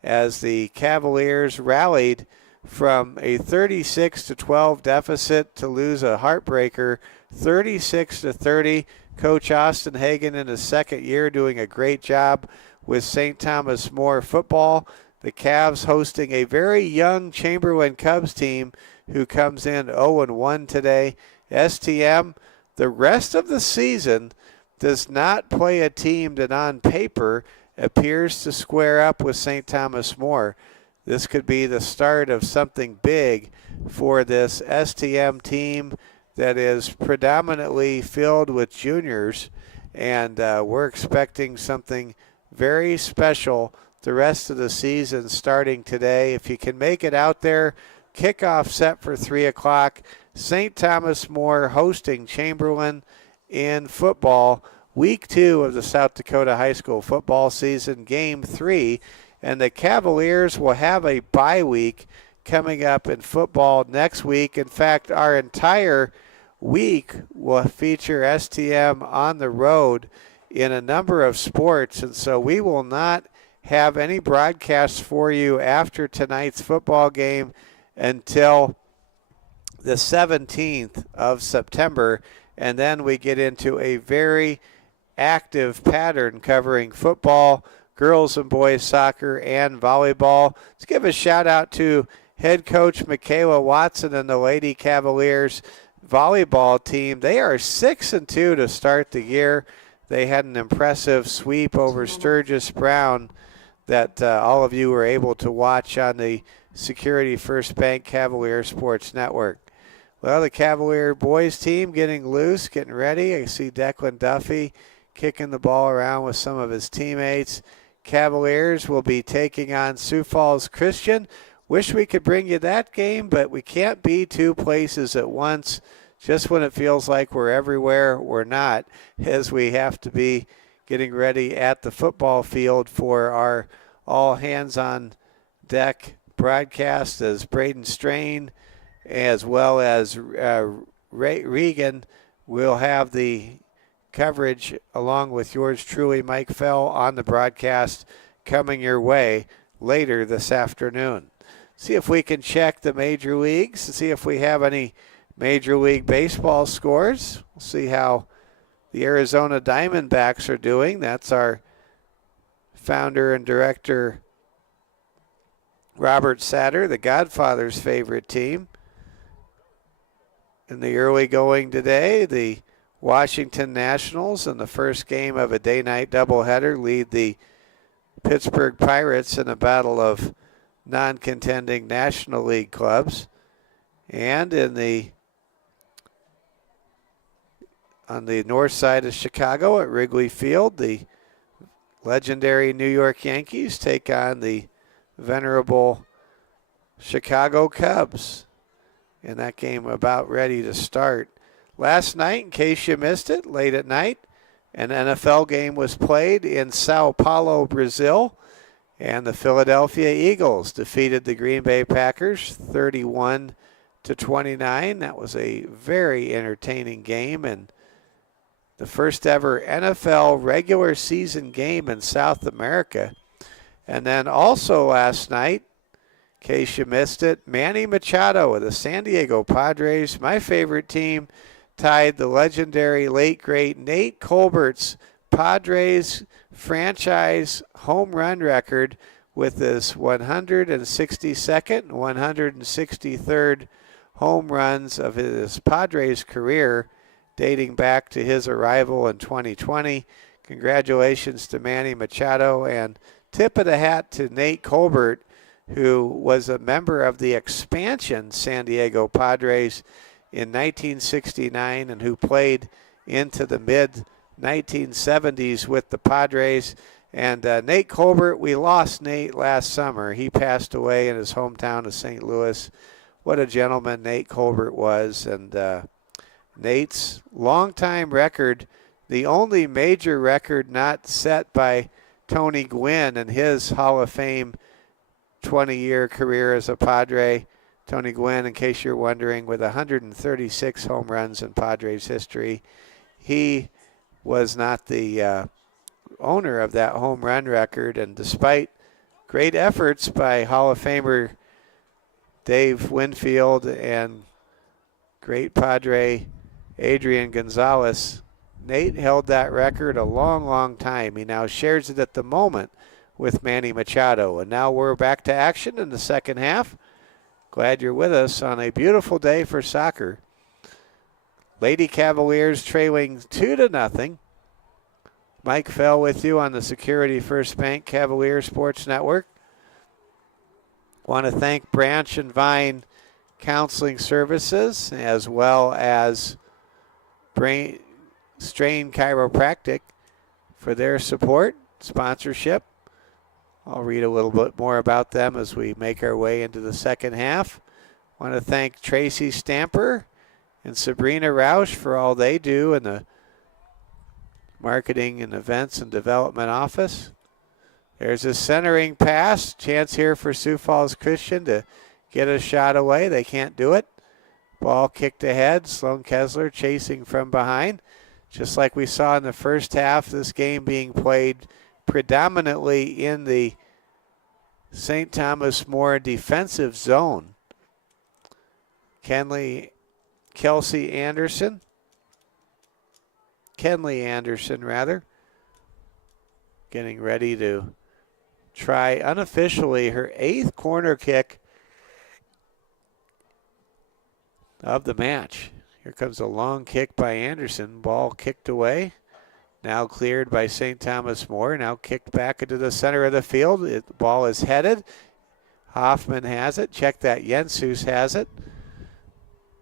as the Cavaliers rallied from a 36-12 deficit to lose a heartbreaker 36-30. Coach Austin Hagen in his second year doing a great job with St. Thomas More football. The Cavs hosting a very young Chamberlain Cubs team who comes in 0-1 today. STM, the rest of the season, does not play a team that on paper appears to square up with St. Thomas More. This could be the start of something big for this STM team that is predominantly filled with juniors, and we're expecting something very special the rest of the season starting today. If you can make it out there, kickoff set for 3 o'clock. St. Thomas More hosting Chamberlain in football, week 2 of the South Dakota high school football season, game 3. And the Cavaliers will have a bye week coming up in football next week. In fact, our entire week will feature STM on the road in a number of sports. And so we will not have any broadcasts for you after tonight's football game until the 17th of September. And then we get into a very active pattern covering football, girls and boys soccer, and volleyball. Let's give a shout out to head coach Michaela Watson and the Lady Cavaliers volleyball team. They are 6-2 to start the year. They had an impressive sweep over Sturgis Brown that all of you were able to watch on the Security First Bank Cavalier Sports Network. Well, the Cavalier boys team getting loose, getting ready. I see Declan Duffy kicking the ball around with some of his teammates. Cavaliers will be taking on Sioux Falls Christian. Wish we could bring you that game, but we can't be two places at once. Just when it feels like we're everywhere, we're not, as we have to be getting ready at the football field for our all-hands-on-deck broadcast as Braden Strain as well as Regan will have the coverage along with yours truly, Mike Fell, on the broadcast coming your way later this afternoon. See if we can check the major leagues, see if we have any Major League Baseball scores. We'll see how the Arizona Diamondbacks are doing. That's our founder and director, Robert Satter, the Godfather's favorite team. In the early going today, the Washington Nationals in the first game of a day-night doubleheader lead the Pittsburgh Pirates in a battle of non-contending National League clubs. And on the north side of Chicago at Wrigley Field, the legendary New York Yankees take on the venerable Chicago Cubs. And that game about ready to start. Last night, in case you missed it, late at night, an NFL game was played in Sao Paulo, Brazil, and the Philadelphia Eagles defeated the Green Bay Packers 31-29. That was a very entertaining game and the first ever NFL regular season game in South America. And then also last night, in case you missed it, Manny Machado of the San Diego Padres, my favorite team, tied the legendary late great Nate Colbert's Padres franchise home run record with his 162nd and 163rd home runs of his Padres career, dating back to his arrival in 2020. Congratulations to Manny Machado, and tip of the hat to Nate Colbert, who was a member of the expansion San Diego Padres in 1969 and who played into the mid-1970s with the Padres. And Nate Colbert, we lost Nate last summer. He passed away in his hometown of St. Louis. What a gentleman Nate Colbert was. And Nate's longtime record, the only major record not set by Tony Gwynn in his Hall of Fame 20-year career as a Padre. Tony Gwynn, in case you're wondering, with 136 home runs in Padres history. He was not the owner of that home run record, and despite great efforts by Hall of Famer Dave Winfield and great Padre Adrian Gonzalez, Nate held that record a long, long time. He now shares it at the moment with Manny Machado. And now we're back to action in the second half. Glad you're with us on a beautiful day for soccer. Lady Cavaliers trailing 2-0. Mike Fell with you on the Security First Bank Cavalier Sports Network. Want to thank Branch and Vine Counseling Services as well as Strain Chiropractic for their support, sponsorship. I'll read a little bit more about them as we make our way into the second half. Want to thank Tracy Stamper and Sabrina Roush for all they do in the marketing and events and development office. There's a centering pass. Chance here for Sioux Falls Christian to get a shot away. They can't do it. Ball kicked ahead. Sloan Kessler chasing from behind. Just like we saw in the first half, this game being played predominantly in the St. Thomas More defensive zone. Kenley Anderson, getting ready to try unofficially her 8th corner kick of the match. Here comes a long kick by Anderson. Ball kicked away. Now cleared by St. Thomas More. Now kicked back into the center of the field. The ball is headed. Hoffman has it. Check that. Jensus has it.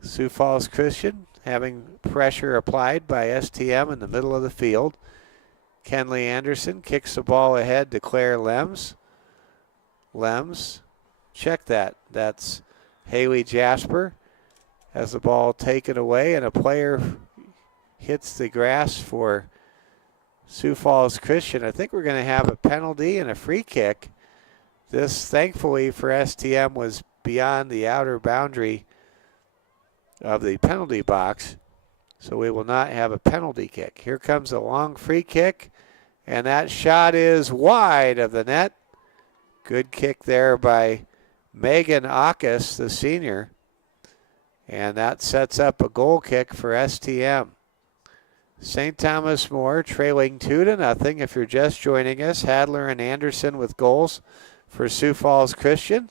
Sioux Falls Christian having pressure applied by STM in the middle of the field. Kenley Anderson kicks the ball ahead to Claire Lems. Check that. That's Haley Jasper. Has the ball taken away, and a player hits the grass for Sioux Falls Christian. I think we're going to have a penalty and a free kick. This, thankfully for STM, was beyond the outer boundary of the penalty box, so we will not have a penalty kick. Here comes a long free kick, and that shot is wide of the net. Good kick there by Megan Aukes, the senior. And that sets up a goal kick for STM. St. Thomas More trailing 2-0. If you're just joining us, Hadler and Anderson with goals for Sioux Falls Christian.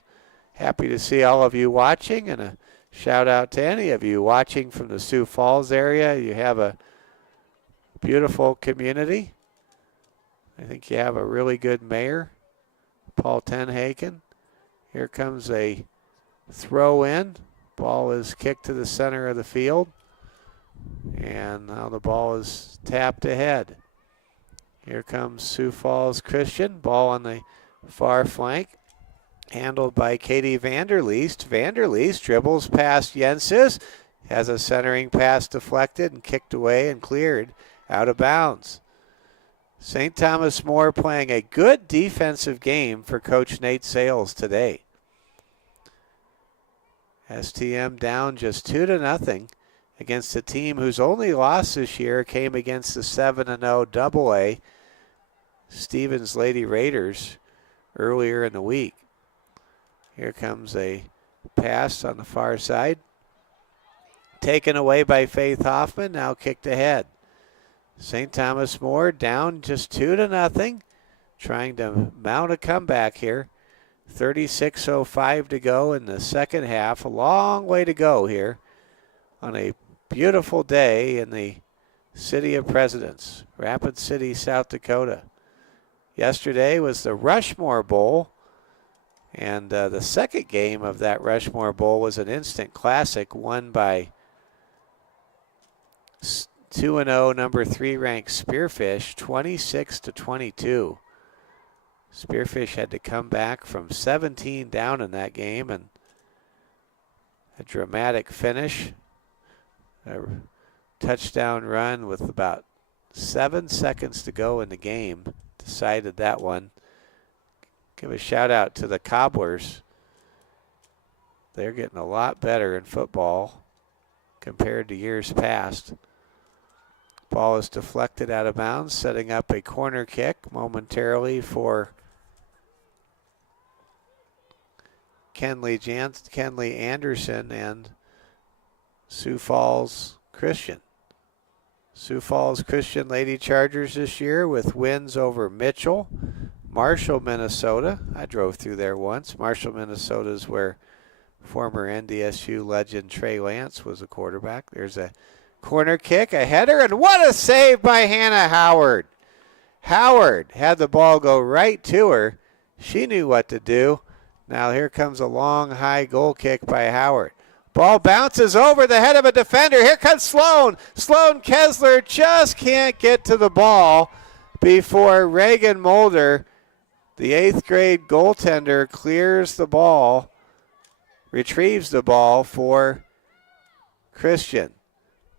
Happy to see all of you watching, and a shout out to any of you watching from the Sioux Falls area. You have a beautiful community. I think you have a really good mayor, Paul Tenhaken. Here comes a throw in. Ball is kicked to the center of the field. And now the ball is tapped ahead. Here comes Sioux Falls Christian. Ball on the far flank. Handled by Katie Vanderleest. Vanderleest dribbles past Jenses. Has a centering pass deflected and kicked away and cleared out of bounds. St. Thomas More playing a good defensive game for Coach Nate Sales today. STM down just 2-0 against a team whose only loss this year came against the 7-0 AA Stevens Lady Raiders earlier in the week. Here comes a pass on the far side. Taken away by Faith Hoffman, now kicked ahead. St. Thomas More down just 2-0, trying to mount a comeback here. 36:05 to go in the second half. A long way to go here on a beautiful day in the city of Presidents, Rapid City, South Dakota. Yesterday was the Rushmore Bowl, and the second game of that Rushmore Bowl was an instant classic won by 2-0 number 3 ranked Spearfish, 26-22. Spearfish had to come back from 17 down in that game, and a dramatic finish. A touchdown run with about 7 seconds to go in the game decided that one. Give a shout out to the Cobblers. They're getting a lot better in football compared to years past. Ball is deflected out of bounds, setting up a corner kick momentarily for Kenley Anderson and Sioux Falls Christian. Sioux Falls Christian Lady Chargers this year with wins over Mitchell, Marshall, Minnesota. I drove through there once. Marshall, Minnesota is where former NDSU legend Trey Lance was a quarterback. There's a corner kick, a header, and what a save by Hannah Howard. Howard had the ball go right to her. She knew what to do. Now here comes a long, high goal kick by Howard. Ball bounces over the head of a defender. Here comes Sloan. Sloan Kessler just can't get to the ball before Reagan Mulder, the 8th grade goaltender, clears the ball, retrieves the ball for Christian.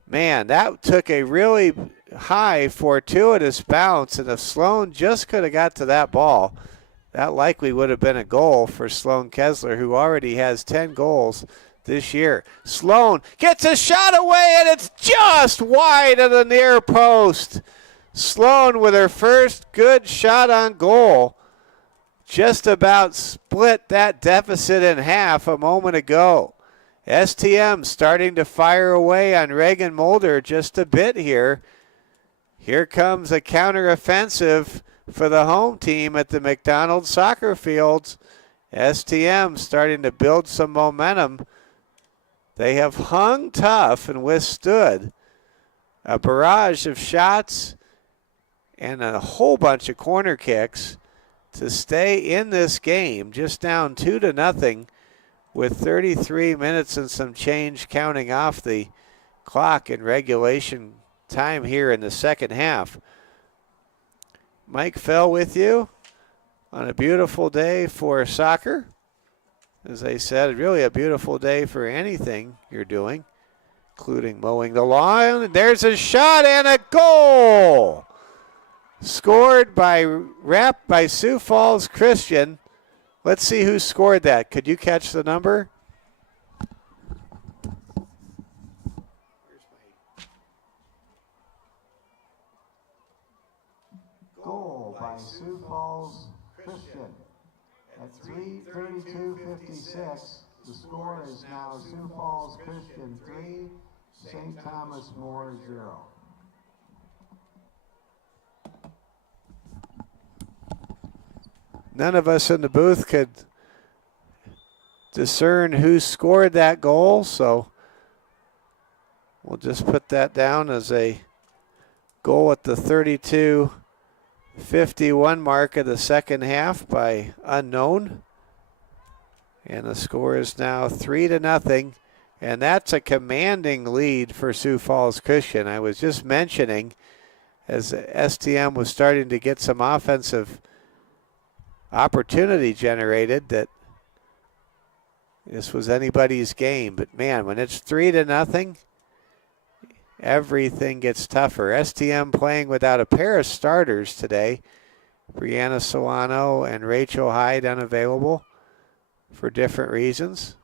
Man, that took a really high, fortuitous bounce, and if Sloan just could have got to that ball, that likely would have been a goal for Sloan Kessler, who already has 10 goals this year. Sloan gets a shot away, and it's just wide of the near post. Sloan with her first good shot on goal. Just about split that deficit in half a moment ago. STM starting to fire away on Reagan Mulder just a bit here. Here comes a counteroffensive for the home team at the McDonald Soccer Fields. STM starting to build some momentum. They have hung tough and withstood a barrage of shots and a whole bunch of corner kicks to stay in this game, just down 2-0 with 33 minutes and some change counting off the clock in regulation time here in the second half. Mike Fell with you on a beautiful day for soccer. As I said, really a beautiful day for anything you're doing, including mowing the lawn. There's a shot and a goal! Scored by Sioux Falls Christian. Let's see who scored that. Could you catch the number? Goal by Sioux Falls Christian. At 3:32:56, the score is now Sioux Falls Christian 3, St. Thomas More 0. None of us in the booth could discern who scored that goal, so we'll just put that down as a Goal at the 32:51 mark of the second half by unknown. And the score is now 3-0. And that's a commanding lead for Sioux Falls Christian. I was just mentioning, as STM was starting to get some offensive opportunity generated, that this was anybody's game. But man, when it's 3-0, everything gets tougher. STM playing without a pair of starters today. Brianna Solano and Rachel Hyde unavailable for different reasons.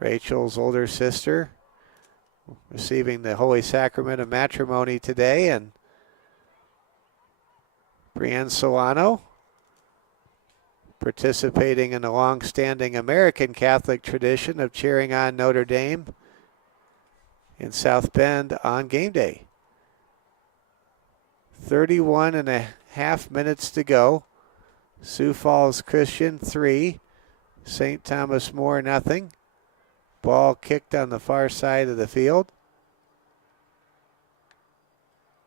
Rachel's older sister receiving the Holy Sacrament of Matrimony today, and Brianna Solano participating in the long-standing American Catholic tradition of cheering on Notre Dame in South Bend on game day. 31.5 minutes to go. Sioux Falls Christian 3, St. Thomas More 0. Ball kicked on the far side of the field.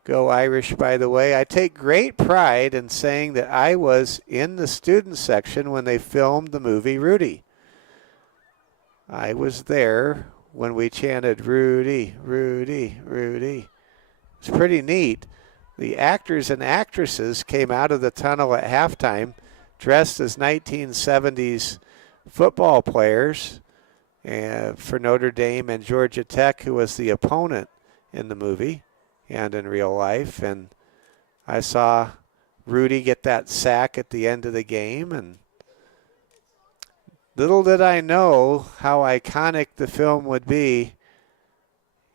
Go Irish, by the way. I take great pride in saying that I was in the student section when they filmed the movie Rudy. I was there when we chanted, "Rudy, Rudy, Rudy." It's pretty neat. The actors and actresses came out of the tunnel at halftime dressed as 1970s football players for Notre Dame and Georgia Tech, who was the opponent in the movie and in real life. And I saw Rudy get that sack at the end of the game, and little did I know how iconic the film would be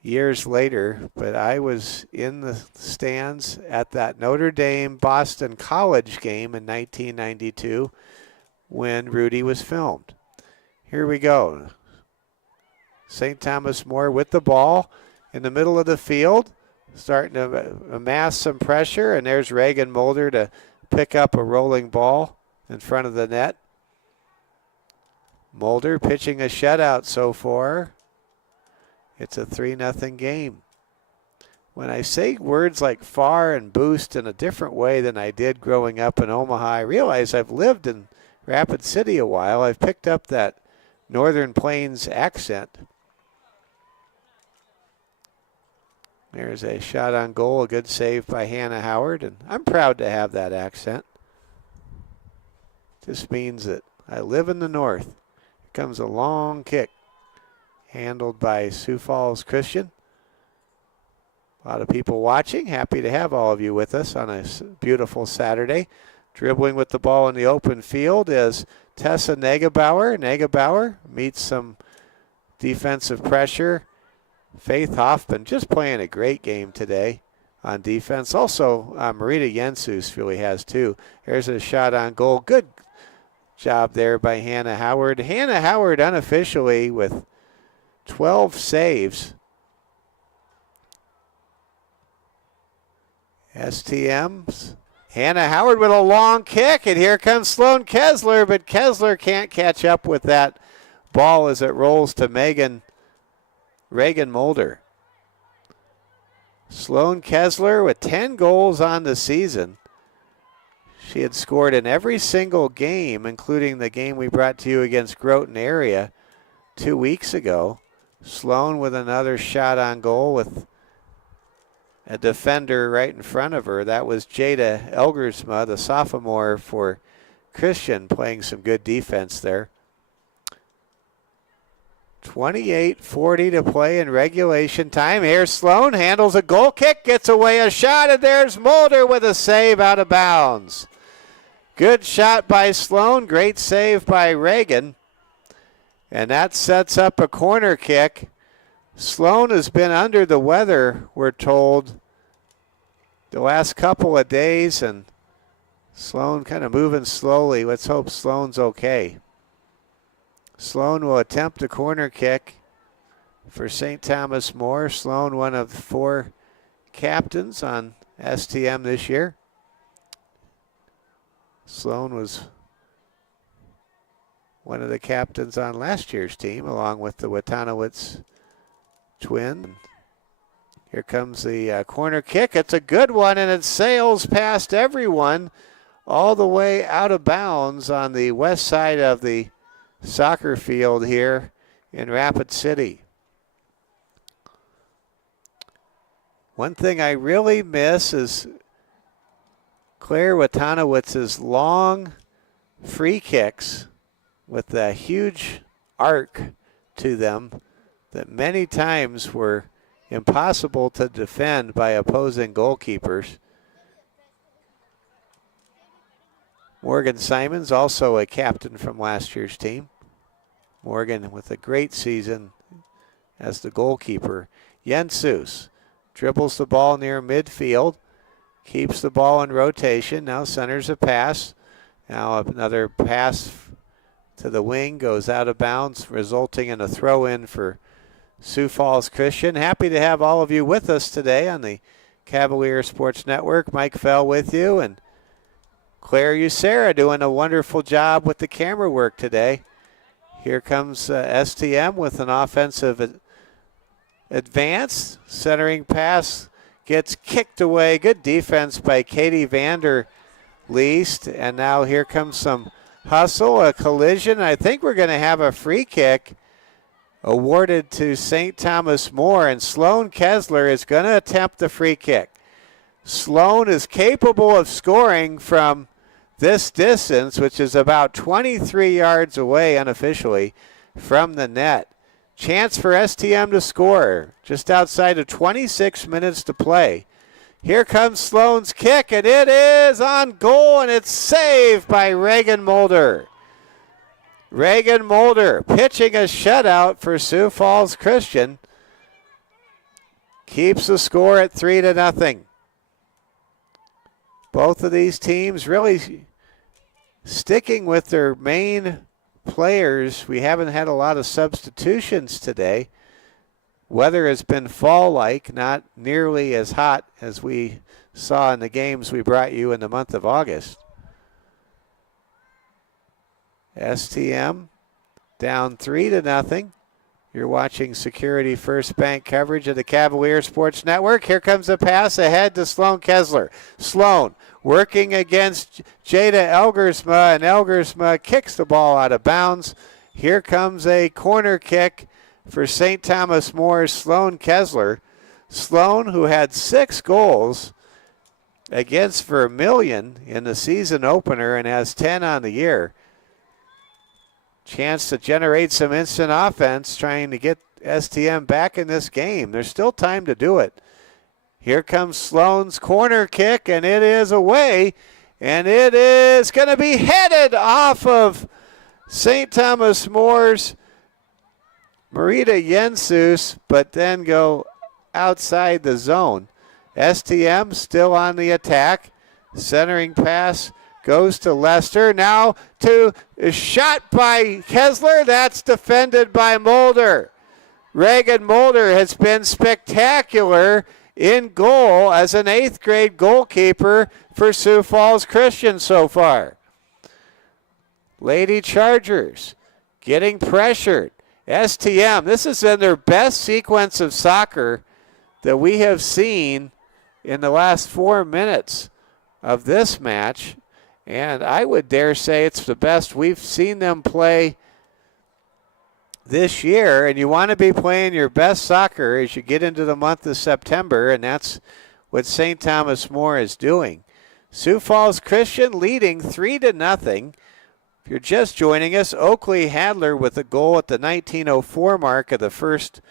years later, but I was in the stands at that Notre Dame-Boston College game in 1992 when Rudy was filmed. Here we go. St. Thomas More with the ball in the middle of the field, starting to amass some pressure, and there's Reagan Mulder to pick up a rolling ball in front of the net. Mulder pitching a shutout so far. It's a 3-0 game. When I say words like far and boost in a different way than I did growing up in Omaha, I realize I've lived in Rapid City a while. I've picked up that Northern Plains accent. There's a shot on goal, a good save by Hannah Howard, and I'm proud to have that accent. Just means that I live in the north. Here comes a long kick, handled by Sioux Falls Christian. A lot of people watching. Happy to have all of you with us on a beautiful Saturday. Dribbling with the ball in the open field is Tessa Negebauer. Negebauer meets some defensive pressure. Faith Hoffman just playing a great game today on defense. Also, Marita Jensus really has too. There's a shot on goal. Good job there by Hannah Howard. Hannah Howard unofficially with 12 saves. STM's Hannah Howard with a long kick, and here comes Sloan Kessler, but Kessler can't catch up with that ball as it rolls to Reagan Mulder. Sloan Kessler with 10 goals on the season. She had scored in every single game, including the game we brought to you against Groton area 2 weeks ago. Sloan with another shot on goal with a defender right in front of her. That was Jada Elgersma, the sophomore for Christian, playing some good defense there. 28:40 to play in regulation time. Here's Sloan, handles a goal kick, gets away a shot, and there's Mulder with a save out of bounds. Good shot by Sloan, great save by Reagan. And that sets up a corner kick. Sloan has been under the weather, we're told, the last couple of days, and Sloan kind of moving slowly. Let's hope Sloan's okay. Sloan will attempt a corner kick for St. Thomas More. Sloan, one of 4 captains on STM this year. Sloan was one of the captains on last year's team, along with the Watanowitz twin. Here comes the corner kick. It's a good one, and it sails past everyone all the way out of bounds on the west side of the soccer field here in Rapid City. One thing I really miss is Claire Watanowitz's long free kicks with a huge arc to them that many times were impossible to defend by opposing goalkeepers. Morgan Simons, also a captain from last year's team. Morgan with a great season as the goalkeeper. Jensus dribbles the ball near midfield, keeps the ball in rotation, now centers a pass. Now another pass to the wing, goes out of bounds, resulting in a throw-in for Sioux Falls Christian. Happy to have all of you with us today on the Cavalier Sports Network. Mike Fell with you, and Claire Usera doing a wonderful job with the camera work today. Here comes STM with an offensive advance. Centering pass gets kicked away. Good defense by Katie Vander Leest. And now here comes some hustle, a collision. I think we're going to have a free kick awarded to St. Thomas More, and Sloan Kessler is going to attempt the free kick. Sloan is capable of scoring from this distance, which is about 23 yards away unofficially from the net. Chance for STM to score just outside of 26 minutes to play. Here comes Sloan's kick, and it is on goal, and it's saved by Reagan Mulder. Reagan Mulder pitching a shutout for Sioux Falls Christian. Keeps the score at 3-0. Both of these teams really sticking with their main players. We haven't had a lot of substitutions today. Weather has been fall-like, not nearly as hot as we saw in the games we brought you in the month of August. STM down 3-0. You're watching Security First Bank coverage of the Cavalier Sports Network. Here comes a pass ahead to Sloan Kessler. Sloan working against Jada Elgersma, and Elgersma kicks the ball out of bounds. Here comes a corner kick for St. Thomas More's Sloan Kessler. Sloan, who had 6 goals against Vermilion in the season opener and has 10 on the year. Chance to generate some instant offense, trying to get STM back in this game. There's still time to do it. Here comes Sloan's corner kick, and it is away, and it is going to be headed off of St. Thomas More's Marita Jensus, but then go outside the zone. STM still on the attack. Centering pass goes to Lester. Now to a shot by Kessler. That's defended by Mulder. Reagan Mulder has been spectacular in goal as an 8th grade goalkeeper for Sioux Falls Christian so far. Lady Chargers getting pressured. STM, this is in their best sequence of soccer that we have seen in the last 4 minutes of this match. And I would dare say it's the best we've seen them play this year. And you want to be playing your best soccer as you get into the month of September, and that's what St. Thomas More is doing. Sioux Falls Christian leading 3-0. If you're just joining us, Oakley Hadler with a goal at the 19:04 mark of the first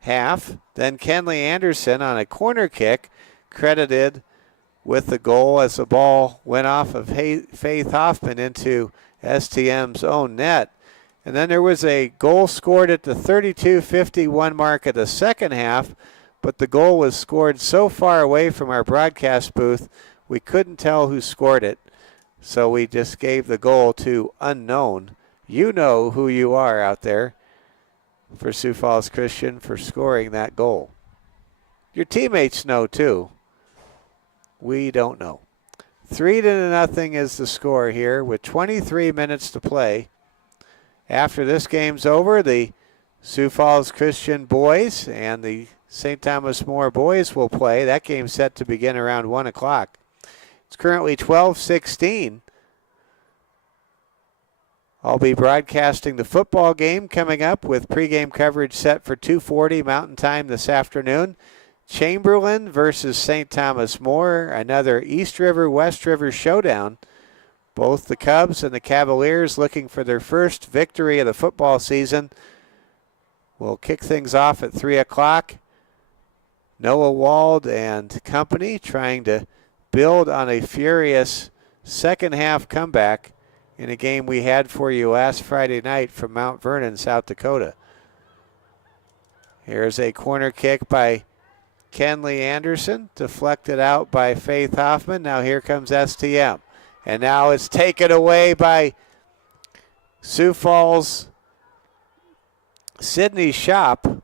half. Then Kenley Anderson on a corner kick, credited with the goal as the ball went off of Faith Hoffman into STM's own net. And then there was a goal scored at the 32:51 mark of the second half, but the goal was scored so far away from our broadcast booth, we couldn't tell who scored it. So we just gave the goal to unknown. You know who you are out there for Sioux Falls Christian for scoring that goal. Your teammates know too. We don't know. 3-0 is the score here with 23 minutes to play. After this game's over, the Sioux Falls Christian boys and the St. Thomas More boys will play. That game's set to begin around 1 o'clock. It's currently 12-16. I'll be broadcasting the football game coming up with pregame coverage set for 2:40 Mountain Time this afternoon. Chamberlain versus St. Thomas More, another East River, West River showdown. Both the Cubs and the Cavaliers looking for their first victory of the football season. We'll kick things off at 3 o'clock. Noah Wald and company trying to build on a furious second half comeback in a game we had for you last Friday night from Mount Vernon, South Dakota. Here's a corner kick by Kenley Anderson, deflected out by Faith Hoffman. Now here comes STM. And now it's taken away by Sioux Falls' Sydney Shop.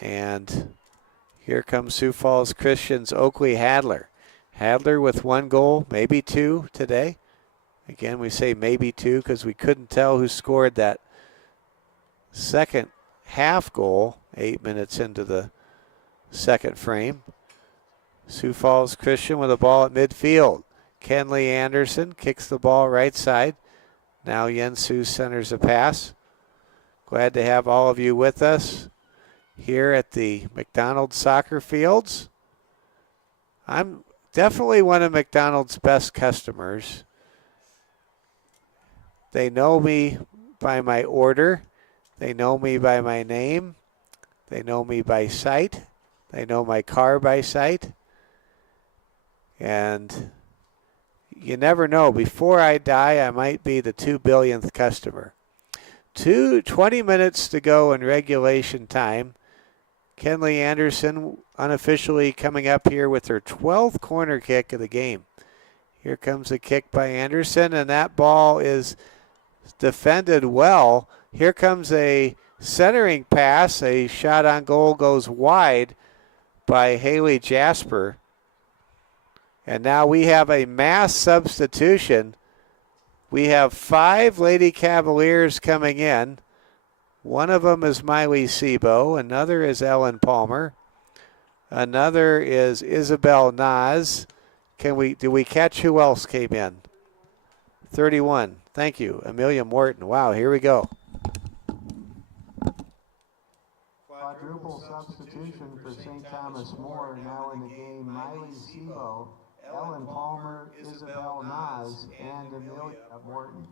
And here comes Sioux Falls Christian's Oakley Hadler. Hadler with 1 goal, maybe 2 today. Again, we say maybe 2 because we couldn't tell who scored that second half goal 8 minutes into the second frame. Sioux Falls Christian with a ball at midfield. Kenley Anderson kicks the ball right side. Now Yensu centers a pass. Glad to have all of you with us here at the McDonald's soccer fields. I'm definitely one of McDonald's best customers. They know me by my order. They know me by my name. They know me by sight. They know my car by sight. And you never know. Before I die, I might be the 2 billionth customer. 20 minutes to go in regulation time. Kenley Anderson unofficially coming up here with her 12th corner kick of the game. Here comes a kick by Anderson, and that ball is defended well. Here comes a centering pass. A shot on goal goes wide by Haley Jasper. And now we have a mass substitution. We have 5 Lady Cavaliers coming in. One of them is Miley Sebo. Another is Ellen Palmer. Another is Isabel Nas. Do we catch who else came in? 31. Thank you, Amelia Morton. Wow, here we go. Quadruple substitution for St. Thomas More. Now in the game, Miley Sebo, Ellen Palmer, Isabel Nas, and Amelia Morton.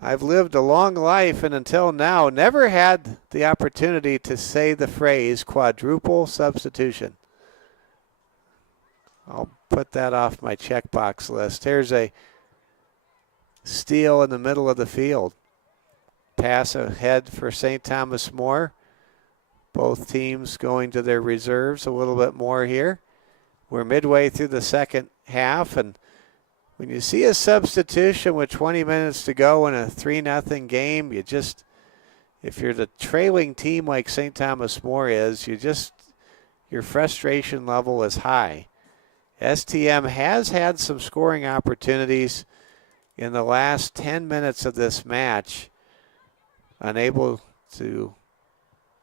I've lived a long life and until now never had the opportunity to say the phrase quadruple substitution. I'll put that off my checkbox list. Here's a steal in the middle of the field. Pass ahead for St. Thomas More. Both teams going to their reserves a little bit more here. We're midway through the second half, and when you see a substitution with 20 minutes to go in a 3-0 game, if you're the trailing team like St. Thomas More is, your frustration level is high. STM has had some scoring opportunities in the last 10 minutes of this match, unable to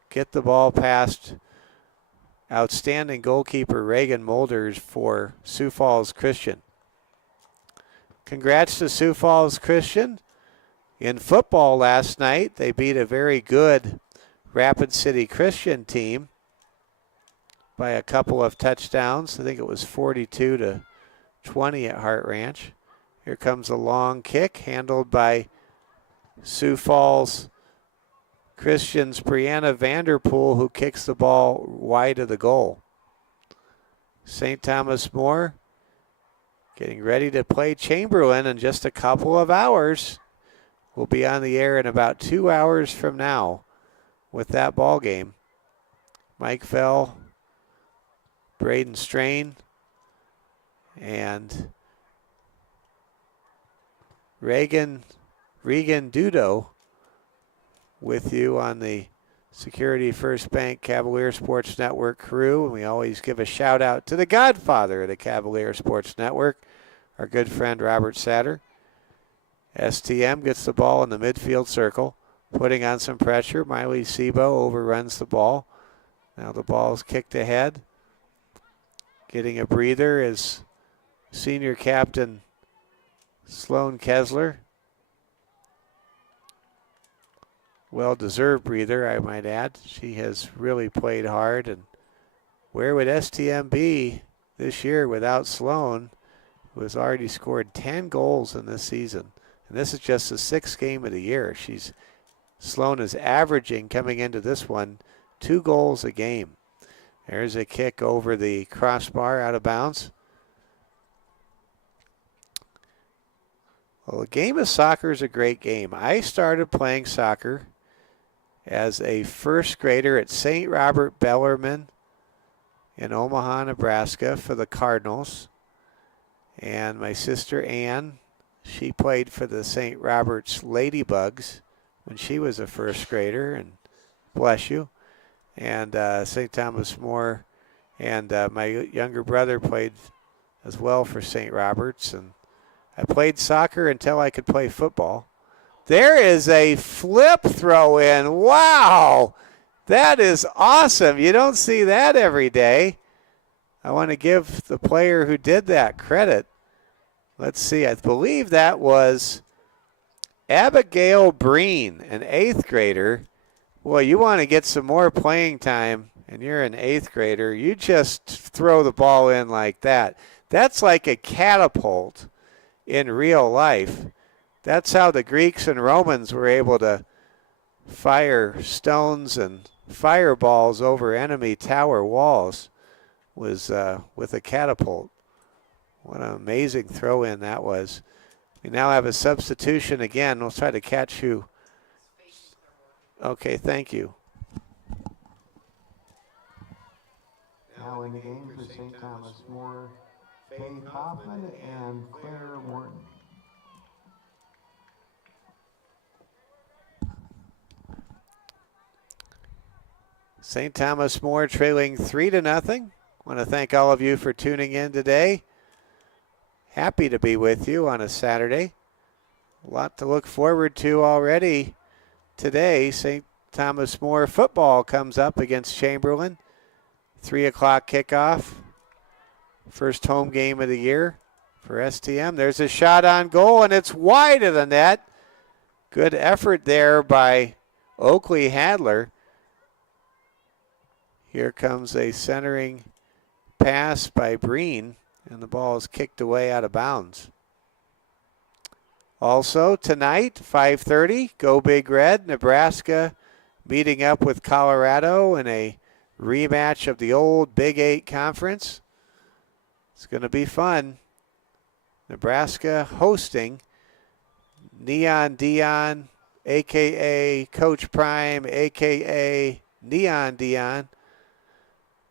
get the ball past outstanding goalkeeper Reagan Mulders for Sioux Falls Christian. Congrats to Sioux Falls Christian. In football last night, they beat a very good Rapid City Christian team by a couple of touchdowns. I think it was 42-20 at Hart Ranch. Here comes a long kick handled by Sioux Falls Christian's Brianna Vanderpool, who kicks the ball wide of the goal. St. Thomas More getting ready to play Chamberlain in just a couple of hours. We'll be on the air in about 2 hours from now with that ball game. Mike Fell, Braden Strain, and Regan Dudo with you on the Security First Bank Cavalier Sports Network crew. And we always give a shout out to the godfather of the Cavalier Sports Network, our good friend Robert Satter. STM gets the ball in the midfield circle, putting on some pressure. Miley Sebo overruns the ball. Now the ball is kicked ahead. Getting a breather is senior captain Sloan Kessler. Well-deserved breather, I might add. She has really played hard. And where would STM be this year without Sloan, who has already scored 10 goals in this season? And this is just the 6th game of the year. Sloan is averaging, coming into this one, 2 goals a game. There's a kick over the crossbar, out of bounds. Well, a game of soccer is a great game. I started playing soccer as a first grader at St. Robert Bellarmine in Omaha, Nebraska for the Cardinals. And my sister Ann, she played for the St. Robert's Ladybugs when she was a first grader, and bless you. And St. Thomas More, and my younger brother played as well for St. Robert's. And I played soccer until I could play football. There is a flip throw in. Wow, that is awesome. You don't see that every day. I want to give the player who did that credit. Let's see, I believe that was Abigail Breen, an 8th grader. Boy, you want to get some more playing time, and you're an 8th grader. You just throw the ball in like that. That's like a catapult in real life. That's how the Greeks and Romans were able to fire stones and fireballs over enemy tower walls, was with a catapult. What an amazing throw in that was. We now have a substitution again. We'll try to catch who. Okay, thank you. Now in the game for St. Thomas More, Faith Hoffman and Claire Morton. St. Thomas More trailing 3-0. Want to thank all of you for tuning in today. Happy to be with you on a Saturday. A lot to look forward to already today. St. Thomas More football comes up against Chamberlain. 3 o'clock kickoff. First home game of the year for STM. There's a shot on goal, and it's wide of the net. Good effort there by Oakley Hadler. Here comes a centering pass by Breen, and the ball is kicked away out of bounds. Also tonight, 5:30, Go Big Red, Nebraska meeting up with Colorado in a rematch of the old Big 8 conference. It's going to be fun. Nebraska hosting Neon Dion, a.k.a. Coach Prime, a.k.a. Neon Dion,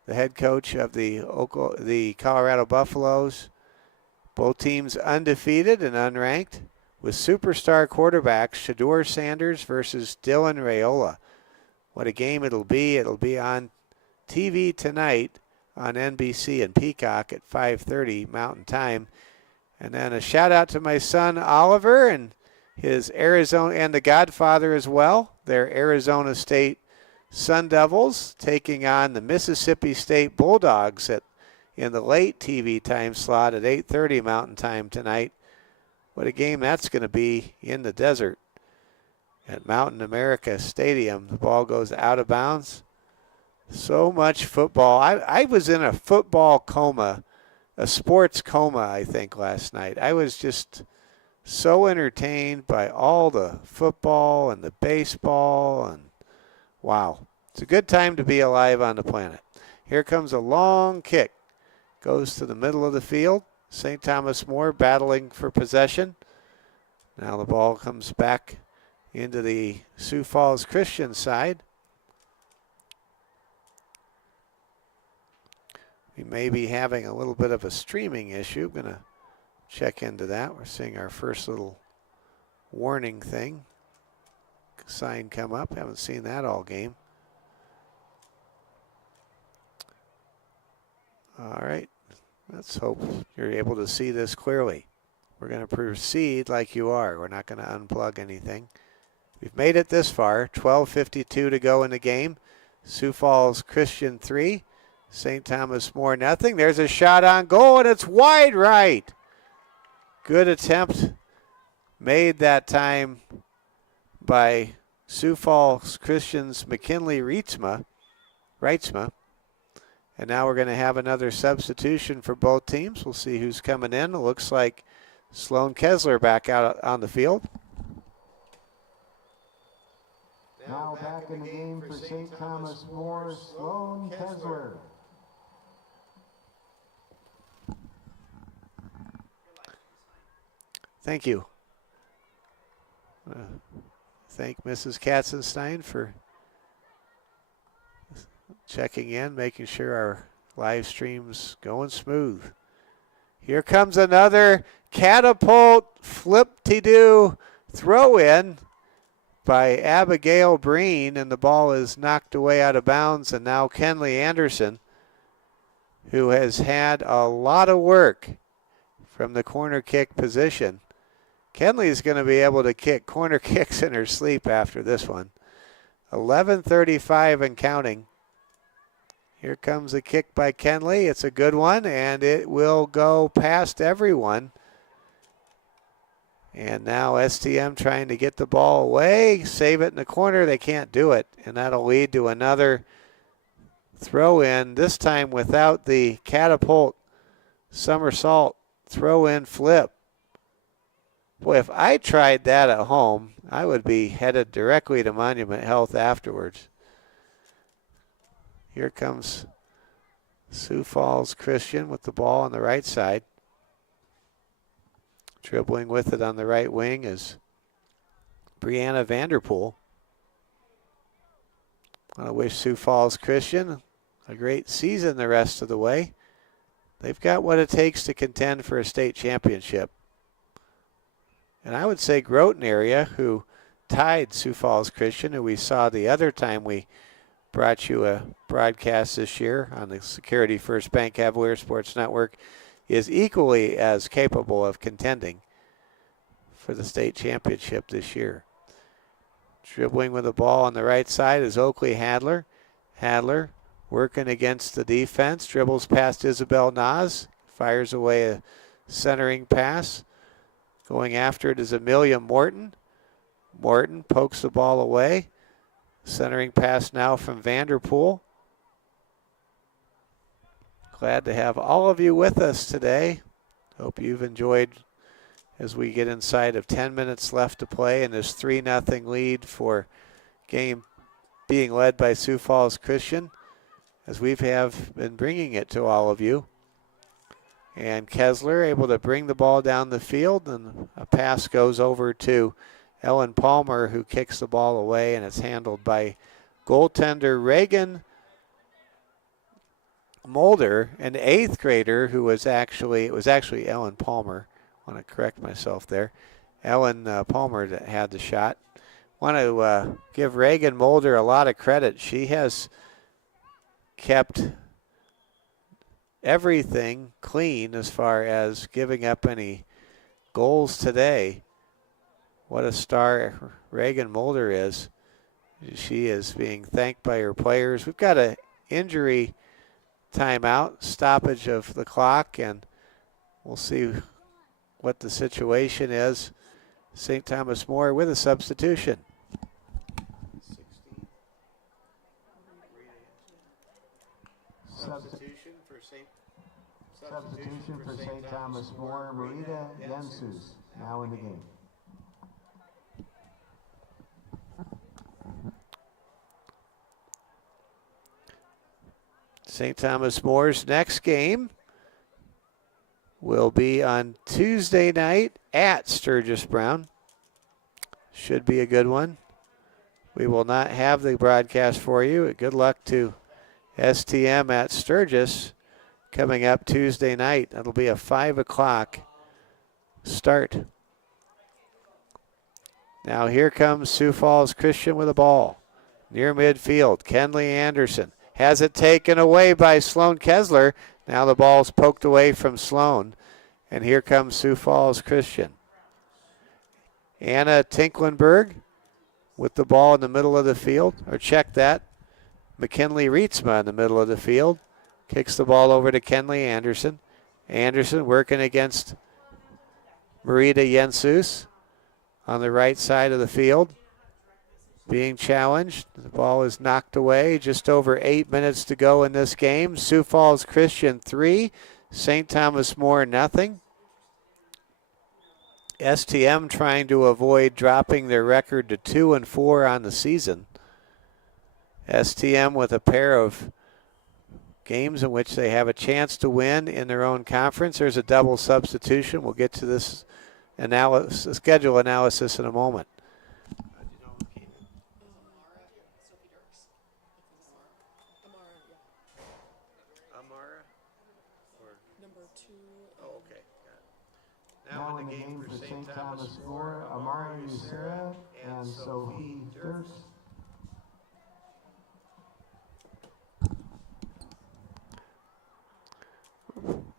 the head coach of the Colorado Buffaloes. Both teams undefeated and unranked, with superstar quarterbacks Shador Sanders versus Dylan Raiola. What a game it'll be. It'll be on TV tonight on NBC and Peacock at 5:30 Mountain Time. And then a shout out to my son Oliver and his Arizona, and the Godfather as well. Their Arizona State Sun Devils taking on the Mississippi State Bulldogs in the late TV time slot at 8:30 Mountain Time tonight. What a game that's going to be in the desert at Mountain America Stadium. The ball goes out of bounds. So much football. I was in a football coma, a sports coma, I think, last night. I was just so entertained by all the football and the baseball, and wow. It's a good time to be alive on the planet. Here comes a long kick. Goes to the middle of the field. St. Thomas More battling for possession. Now the ball comes back into the Sioux Falls Christian side. We may be having a little bit of a streaming issue. Going to check into that. We're seeing our first little warning thing. Sign come up. Haven't seen that all game. All right. Let's hope you're able to see this clearly. we're going to proceed like you are. We're not going to unplug anything. We've made it this far. 12:52 to go in the game. Sioux Falls Christian 3, St. Thomas More nothing. There's a shot on goal, and it's wide right. Good attempt made that time by Sioux Falls Christian's McKinley Reitzma. And now we're going to have another substitution for both teams. We'll see who's coming in. It looks like Sloan Kessler back out on the field. Now back in the game for St. Thomas More, Sloan Kessler. Thank you. Thank Mrs. Katzenstein for checking in, making sure our live stream's going smooth. Here comes another catapult flip-de-doo throw in by Abigail Breen, and the ball is knocked away out of bounds, and now Kenley Anderson, who has had a lot of work from the corner kick position. Kenley is going to be able to kick corner kicks in her sleep after this one. 11:35 and counting. Here comes a kick by Kenley. It's a good one, and it will go past everyone. And now STM trying to get the ball away, save it in the corner. They can't do it, and that'll lead to another throw in, this time without the catapult somersault throw in flip. Boy, if I tried that at home, I would be headed directly to Monument Health afterwards. Here comes Sioux Falls Christian with the ball on the right side. Dribbling with it on the right wing is Brianna Vanderpool. I want to wish Sioux Falls Christian a great season the rest of the way. They've got what it takes to contend for a state championship. And I would say Groton area, who tied Sioux Falls Christian, who we saw the other time we brought you a broadcast this year on the Security First Bank Cavalier Sports Network, is equally as capable of contending for the state championship this year. Dribbling with the ball on the right side is Oakley Hadler. Hadler working against the defense, dribbles past Isabel Nas, fires away a centering pass. Going after it is Amelia Morton. Morton pokes the ball away. Centering pass now from Vanderpool. Glad to have all of you with us today. Hope you've enjoyed as we get inside of 10 minutes left to play in this 3-0 lead for game being led by Sioux Falls Christian, as we have been bringing it to all of you. And Kessler able to bring the ball down the field, and a pass goes over to Ellen Palmer, who kicks the ball away, and it's handled by goaltender Reagan Mulder, an 8th grader who was actually, it was actually Ellen Palmer. I want to correct myself there. Ellen Palmer that had the shot. Want to give Reagan Mulder a lot of credit. She has kept everything clean as far as giving up any goals today. What a star Reagan Mulder is. She is being thanked by her players. We've got an injury timeout, stoppage of the clock, and we'll see what the situation is. St. Thomas More with a substitution. Substitution for St. Thomas More, Marita Jensus, now in the game. St. Thomas More's next game will be on Tuesday night at Sturgis Brown. Should be a good one. We will not have the broadcast for you. Good luck to STM at Sturgis coming up Tuesday night. That'll be a 5 o'clock start. Now here comes Sioux Falls Christian with the ball. Near midfield, Kenley Anderson has it taken away by Sloan Kessler. Now the ball's poked away from Sloan. And here comes Sioux Falls Christian. Anna Tinklenberg with the ball in the middle of the field, or check that. McKinley Rietzma in the middle of the field. Kicks the ball over to Kenley Anderson. Anderson working against Marita Jensus on the right side of the field. Being challenged. The ball is knocked away. Just over 8 minutes to go in this game. Sioux Falls Christian 3. St. Thomas More nothing. STM trying to avoid dropping their record to 2-4 on the season. STM with a pair of games in which they have a chance to win in their own conference. There's a double substitution. We'll get to this schedule analysis in a moment. Now in the game for St. Thomas More, Amara Usera and Sophie Dirks.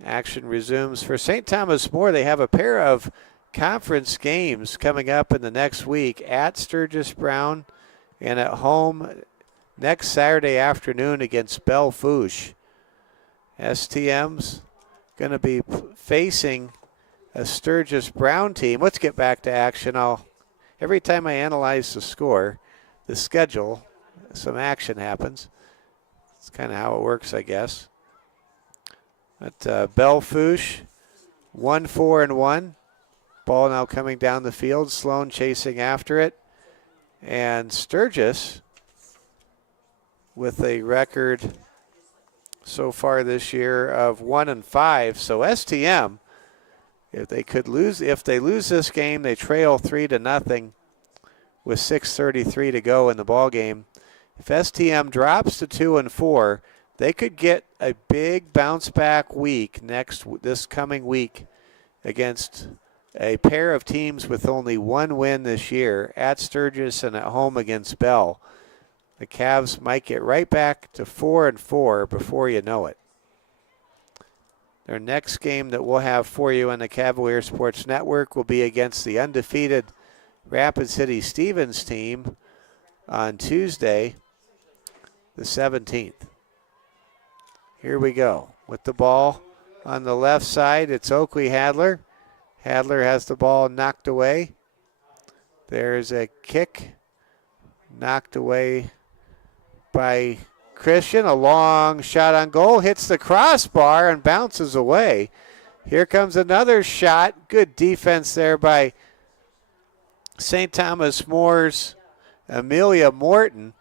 Action resumes for St. Thomas More. They have a pair of conference games coming up in the next week at Sturgis Brown and at home next Saturday afternoon against Belle Fourche. STM's going to be facing a Sturgis Brown team. Let's get back to action. Every time I analyze the score, the schedule, some action happens. It's kind of how it works, I guess. But Belle Fourche, 1-4-1. Ball now coming down the field. Sloan chasing after it. And Sturgis with a record so far this year of 1-5. So STM, if they lose this game, they trail 3-0 with 6:33 to go in the ball game. If STM drops to 2-4, they could get a big bounce back week this coming week against a pair of teams with only one win this year at Sturgis and at home against Bell. The Cavs might get right back to 4-4 before you know it. Their next game that we'll have for you on the Cavalier Sports Network will be against the undefeated Rapid City Stevens team on Tuesday, the 17th. Here we go. With the ball on the left side, it's Oakley Hadler. Hadler has the ball knocked away. There's a kick knocked away by Christian. A long shot on goal, hits the crossbar and bounces away. Here comes another shot. Good defense there by St. Thomas More's Amelia Morton.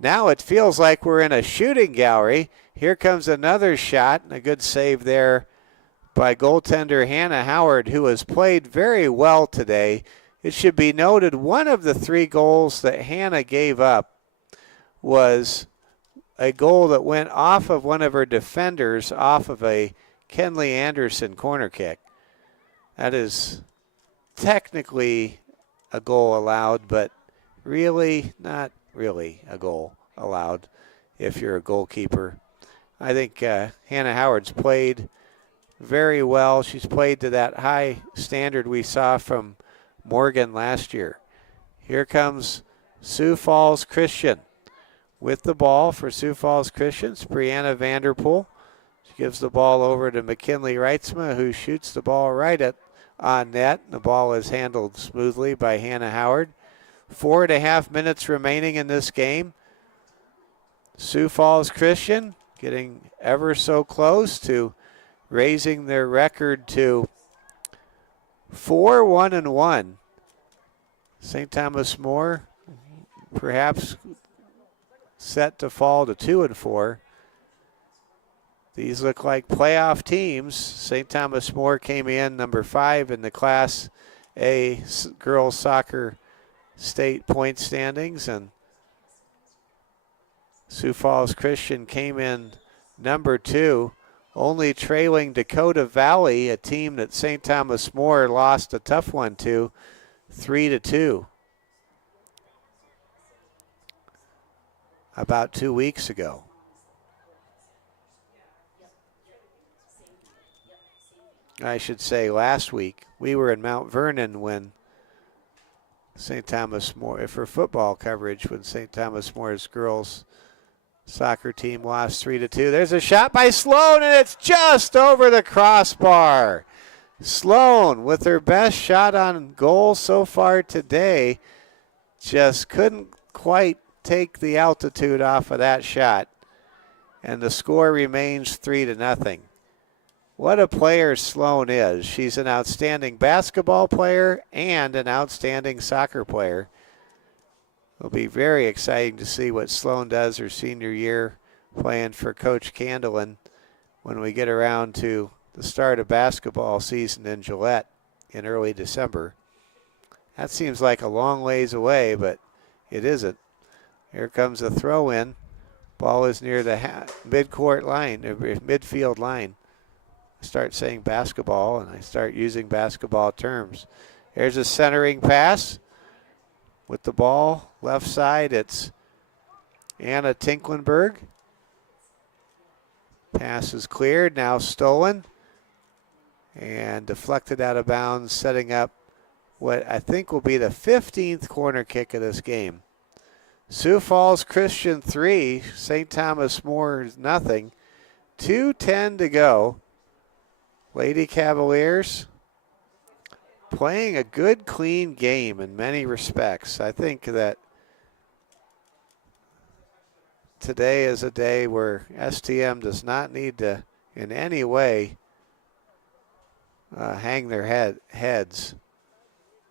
Now it feels like we're in a shooting gallery. Here comes another shot, and a good save there by goaltender Hannah Howard, who has played very well today. It should be noted one of the 3 goals that Hannah gave up was a goal that went off of one of her defenders, off of a Kenley Anderson corner kick. That is technically a goal allowed, but really not really a goal allowed if you're a goalkeeper. I think Hannah Howard's played very well. She's played to that high standard we saw from Morgan last year. Here comes Sioux Falls Christian. With the ball for Sioux Falls Christian, it's Brianna Vanderpool. She gives the ball over to McKinley Reitzma, who shoots the ball right on net. The ball is handled smoothly by Hannah Howard. 4.5 minutes remaining in this game. Sioux Falls Christian getting ever so close to raising their record to 4-1-1. St. Thomas More perhaps set to fall to 2-4. These look like playoff teams. St. Thomas More came in number 5 in the Class A girls soccer state point standings, and Sioux Falls Christian came in number 2, only trailing Dakota Valley, a team that St. Thomas More lost a tough one to, 3-2. About 2 weeks ago. I should say last week. We were in Mount Vernon when St. Thomas More, for football coverage, when St. Thomas More's girls soccer team lost 3-2. There's a shot by Sloan, and it's just over the crossbar. Sloan, with her best shot on goal so far today, just couldn't quite take the altitude off of that shot. And the score remains 3-0. What a player Sloan is. She's an outstanding basketball player and an outstanding soccer player. It'll be very exciting to see what Sloan does her senior year playing for Coach Candlin when we get around to the start of basketball season in Gillette in early December. That seems like a long ways away, but it isn't. Here comes a throw in. Ball is near the midcourt line, or midfield line. I start saying basketball and I start using basketball terms. Here's a centering pass with the ball. Left side, it's Anna Tinklenberg. Pass is cleared, now stolen. And deflected out of bounds, setting up what I think will be the 15th corner kick of this game. Sioux Falls Christian 3, St. Thomas More nothing. 2:10 to go. Lady Cavaliers playing a good, clean game in many respects. I think that today is a day where STM does not need to in any way hang their heads.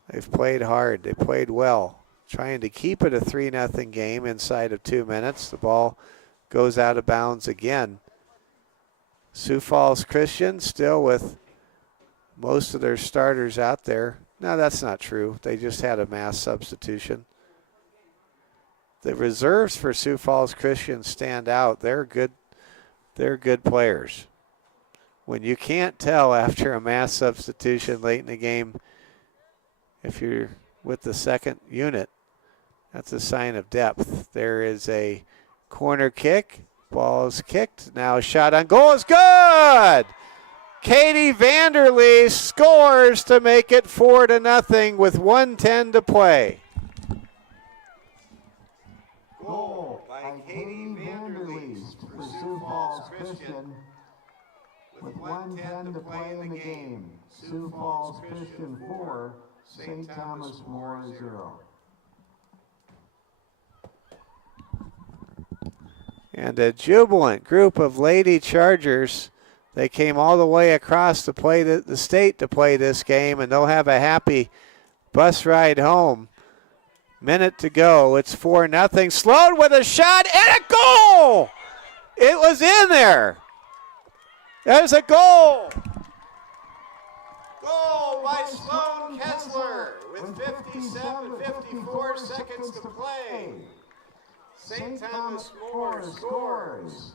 They've played hard. They played well, trying to keep it a 3-0 game inside of 2 minutes. The ball goes out of bounds again. Sioux Falls Christian still with most of their starters out there. No, that's not true. They just had a mass substitution. The reserves for Sioux Falls Christian stand out. They're good players. When you can't tell after a mass substitution late in the game if you're with the second unit, that's a sign of depth. There is a corner kick. Ball is kicked. Now a shot on goal is good. Katie Vanderlee scores to make it 4-0 with 1:10 to play. Goal by Katie Vanderlee for Sioux Falls Christian with 1:10 to play in the game. Sioux Falls Christian 4, St. Thomas More 0. And a jubilant group of Lady Chargers. They came all the way across to play the state to play this game, and they'll have a happy bus ride home. Minute to go. It's 4-0. Sloan with a shot and a goal! It was in there. There's a goal. Goal by Sloan Kessler with 54 seconds to play. St. Thomas More scores.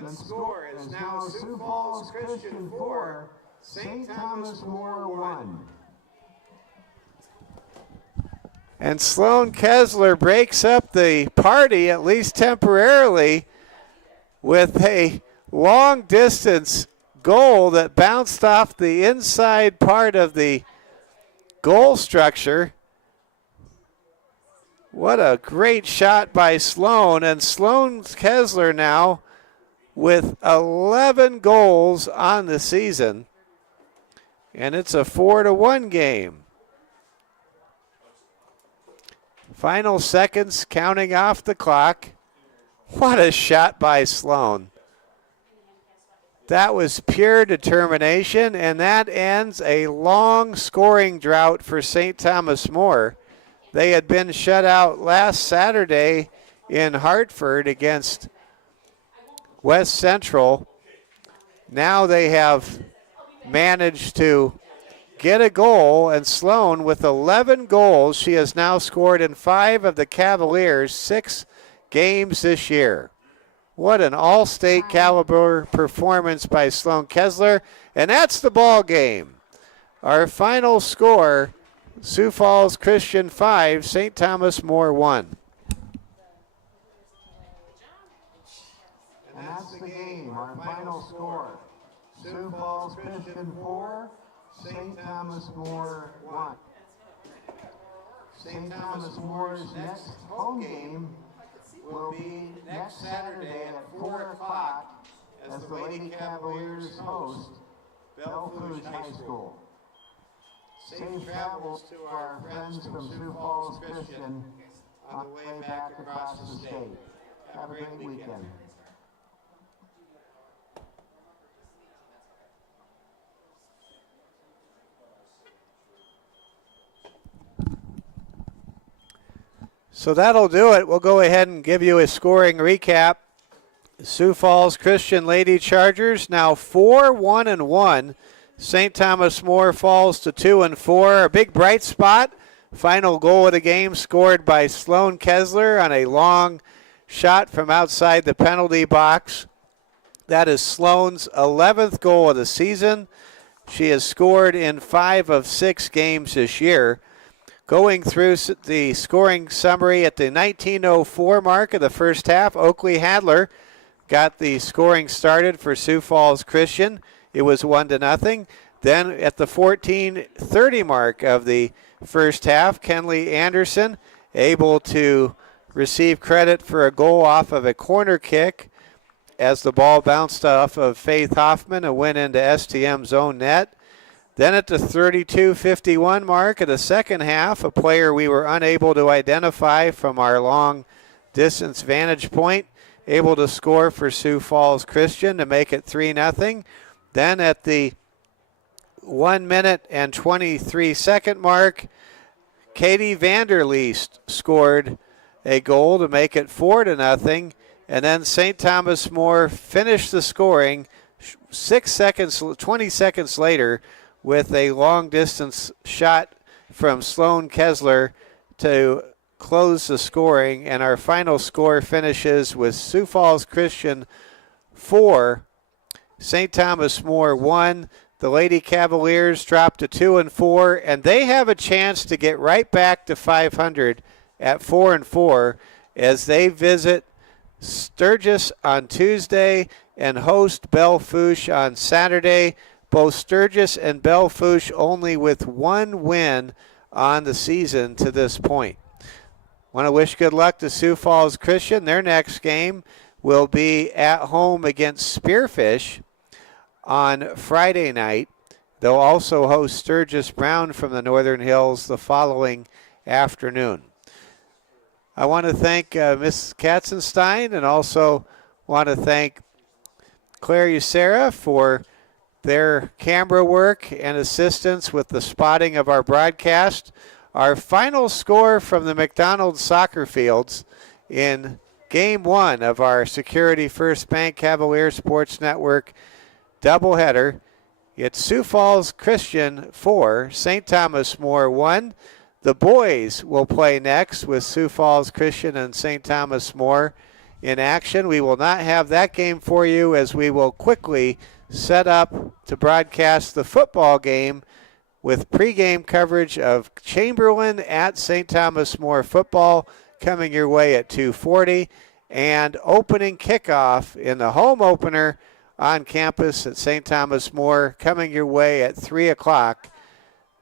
The score is now Sioux Falls Christian 4, St. Thomas More 1. And Sloan Kessler breaks up the party, at least temporarily, with a long distance goal that bounced off the inside part of the goal structure. What a great shot by Sloan. And Sloan Kessler now with 11 goals on the season. And it's a 4-1 game. Final seconds counting off the clock. What a shot by Sloan. That was pure determination, and that ends a long scoring drought for St. Thomas More. They had been shut out last Saturday in Hartford against West Central. Now they have managed to get a goal, and Sloan with 11 goals, she has now scored in 5 of the Cavaliers' 6 games this year. What an all-state caliber performance by Sloan Kessler, and that's the ball game. Our final score, Sioux Falls Christian 5, St. Thomas More 1. And that's the game, our final score. Sioux Falls Christian 4, St. Thomas More 1. St. Thomas More's next home game will be next Saturday at 4 o'clock as the Lady Cavaliers host Belfouche High School. Safe travels to our friends from Sioux Falls Christian on the way back across the state. Have a great weekend. So that'll do it. We'll go ahead and give you a scoring recap. Sioux Falls Christian Lady Chargers now 4-1-1. St. Thomas More falls to 2-4. A big bright spot. Final goal of the game scored by Sloan Kessler on a long shot from outside the penalty box. That is Sloan's 11th goal of the season. She has scored in 5 of 6 games this year. Going through the scoring summary at the 19:04 mark of the first half, Oakley Hadler got the scoring started for Sioux Falls Christian. It was 1-0. Then at the 14:30 mark of the first half, Kenley Anderson able to receive credit for a goal off of a corner kick as the ball bounced off of Faith Hoffman and went into STM's own net. Then at the 32:51 mark of the second half, a player we were unable to identify from our long distance vantage point, able to score for Sioux Falls Christian to make it 3-0. Then at the 1 minute and 23 second mark, Katie Vanderleest scored a goal to make it 4-0. And then St. Thomas More finished the scoring 20 seconds later with a long-distance shot from Sloan Kessler to close the scoring. And our final score finishes with Sioux Falls Christian 4, St. Thomas More 1. The Lady Cavaliers dropped to 2-4, and they have a chance to get right back to 500 at 4-4 as they visit Sturgis on Tuesday and host Belfouche on Saturday. Both Sturgis and Belfouche only with 1 win on the season to this point. Want to wish good luck to Sioux Falls Christian. Their next game will be at home against Spearfish on Friday night. They'll also host Sturgis Brown from the Northern Hills the following afternoon. I want to thank Ms. Katzenstein and also want to thank Claire Usera for their camera work and assistance with the spotting of our broadcast. Our final score from the McDonald's soccer fields in Game 1 of our Security First Bank Cavalier Sports Network doubleheader. It's Sioux Falls Christian 4, St. Thomas More 1. The boys will play next with Sioux Falls Christian and St. Thomas More in action. We will not have that game for you as we will quickly set up to broadcast the football game with pregame coverage of Chamberlain at St. Thomas More football coming your way at 2:40 and opening kickoff in the home opener on campus at St. Thomas More coming your way at 3 o'clock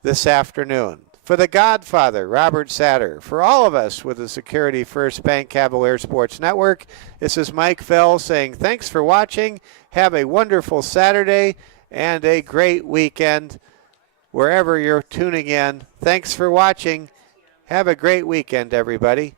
this afternoon. For the Godfather, Robert Satter, for all of us with the Security First Bank Cavalier Sports Network, this is Mike Fell saying thanks for watching. Have a wonderful Saturday and a great weekend wherever you're tuning in. Thanks for watching. Have a great weekend, everybody.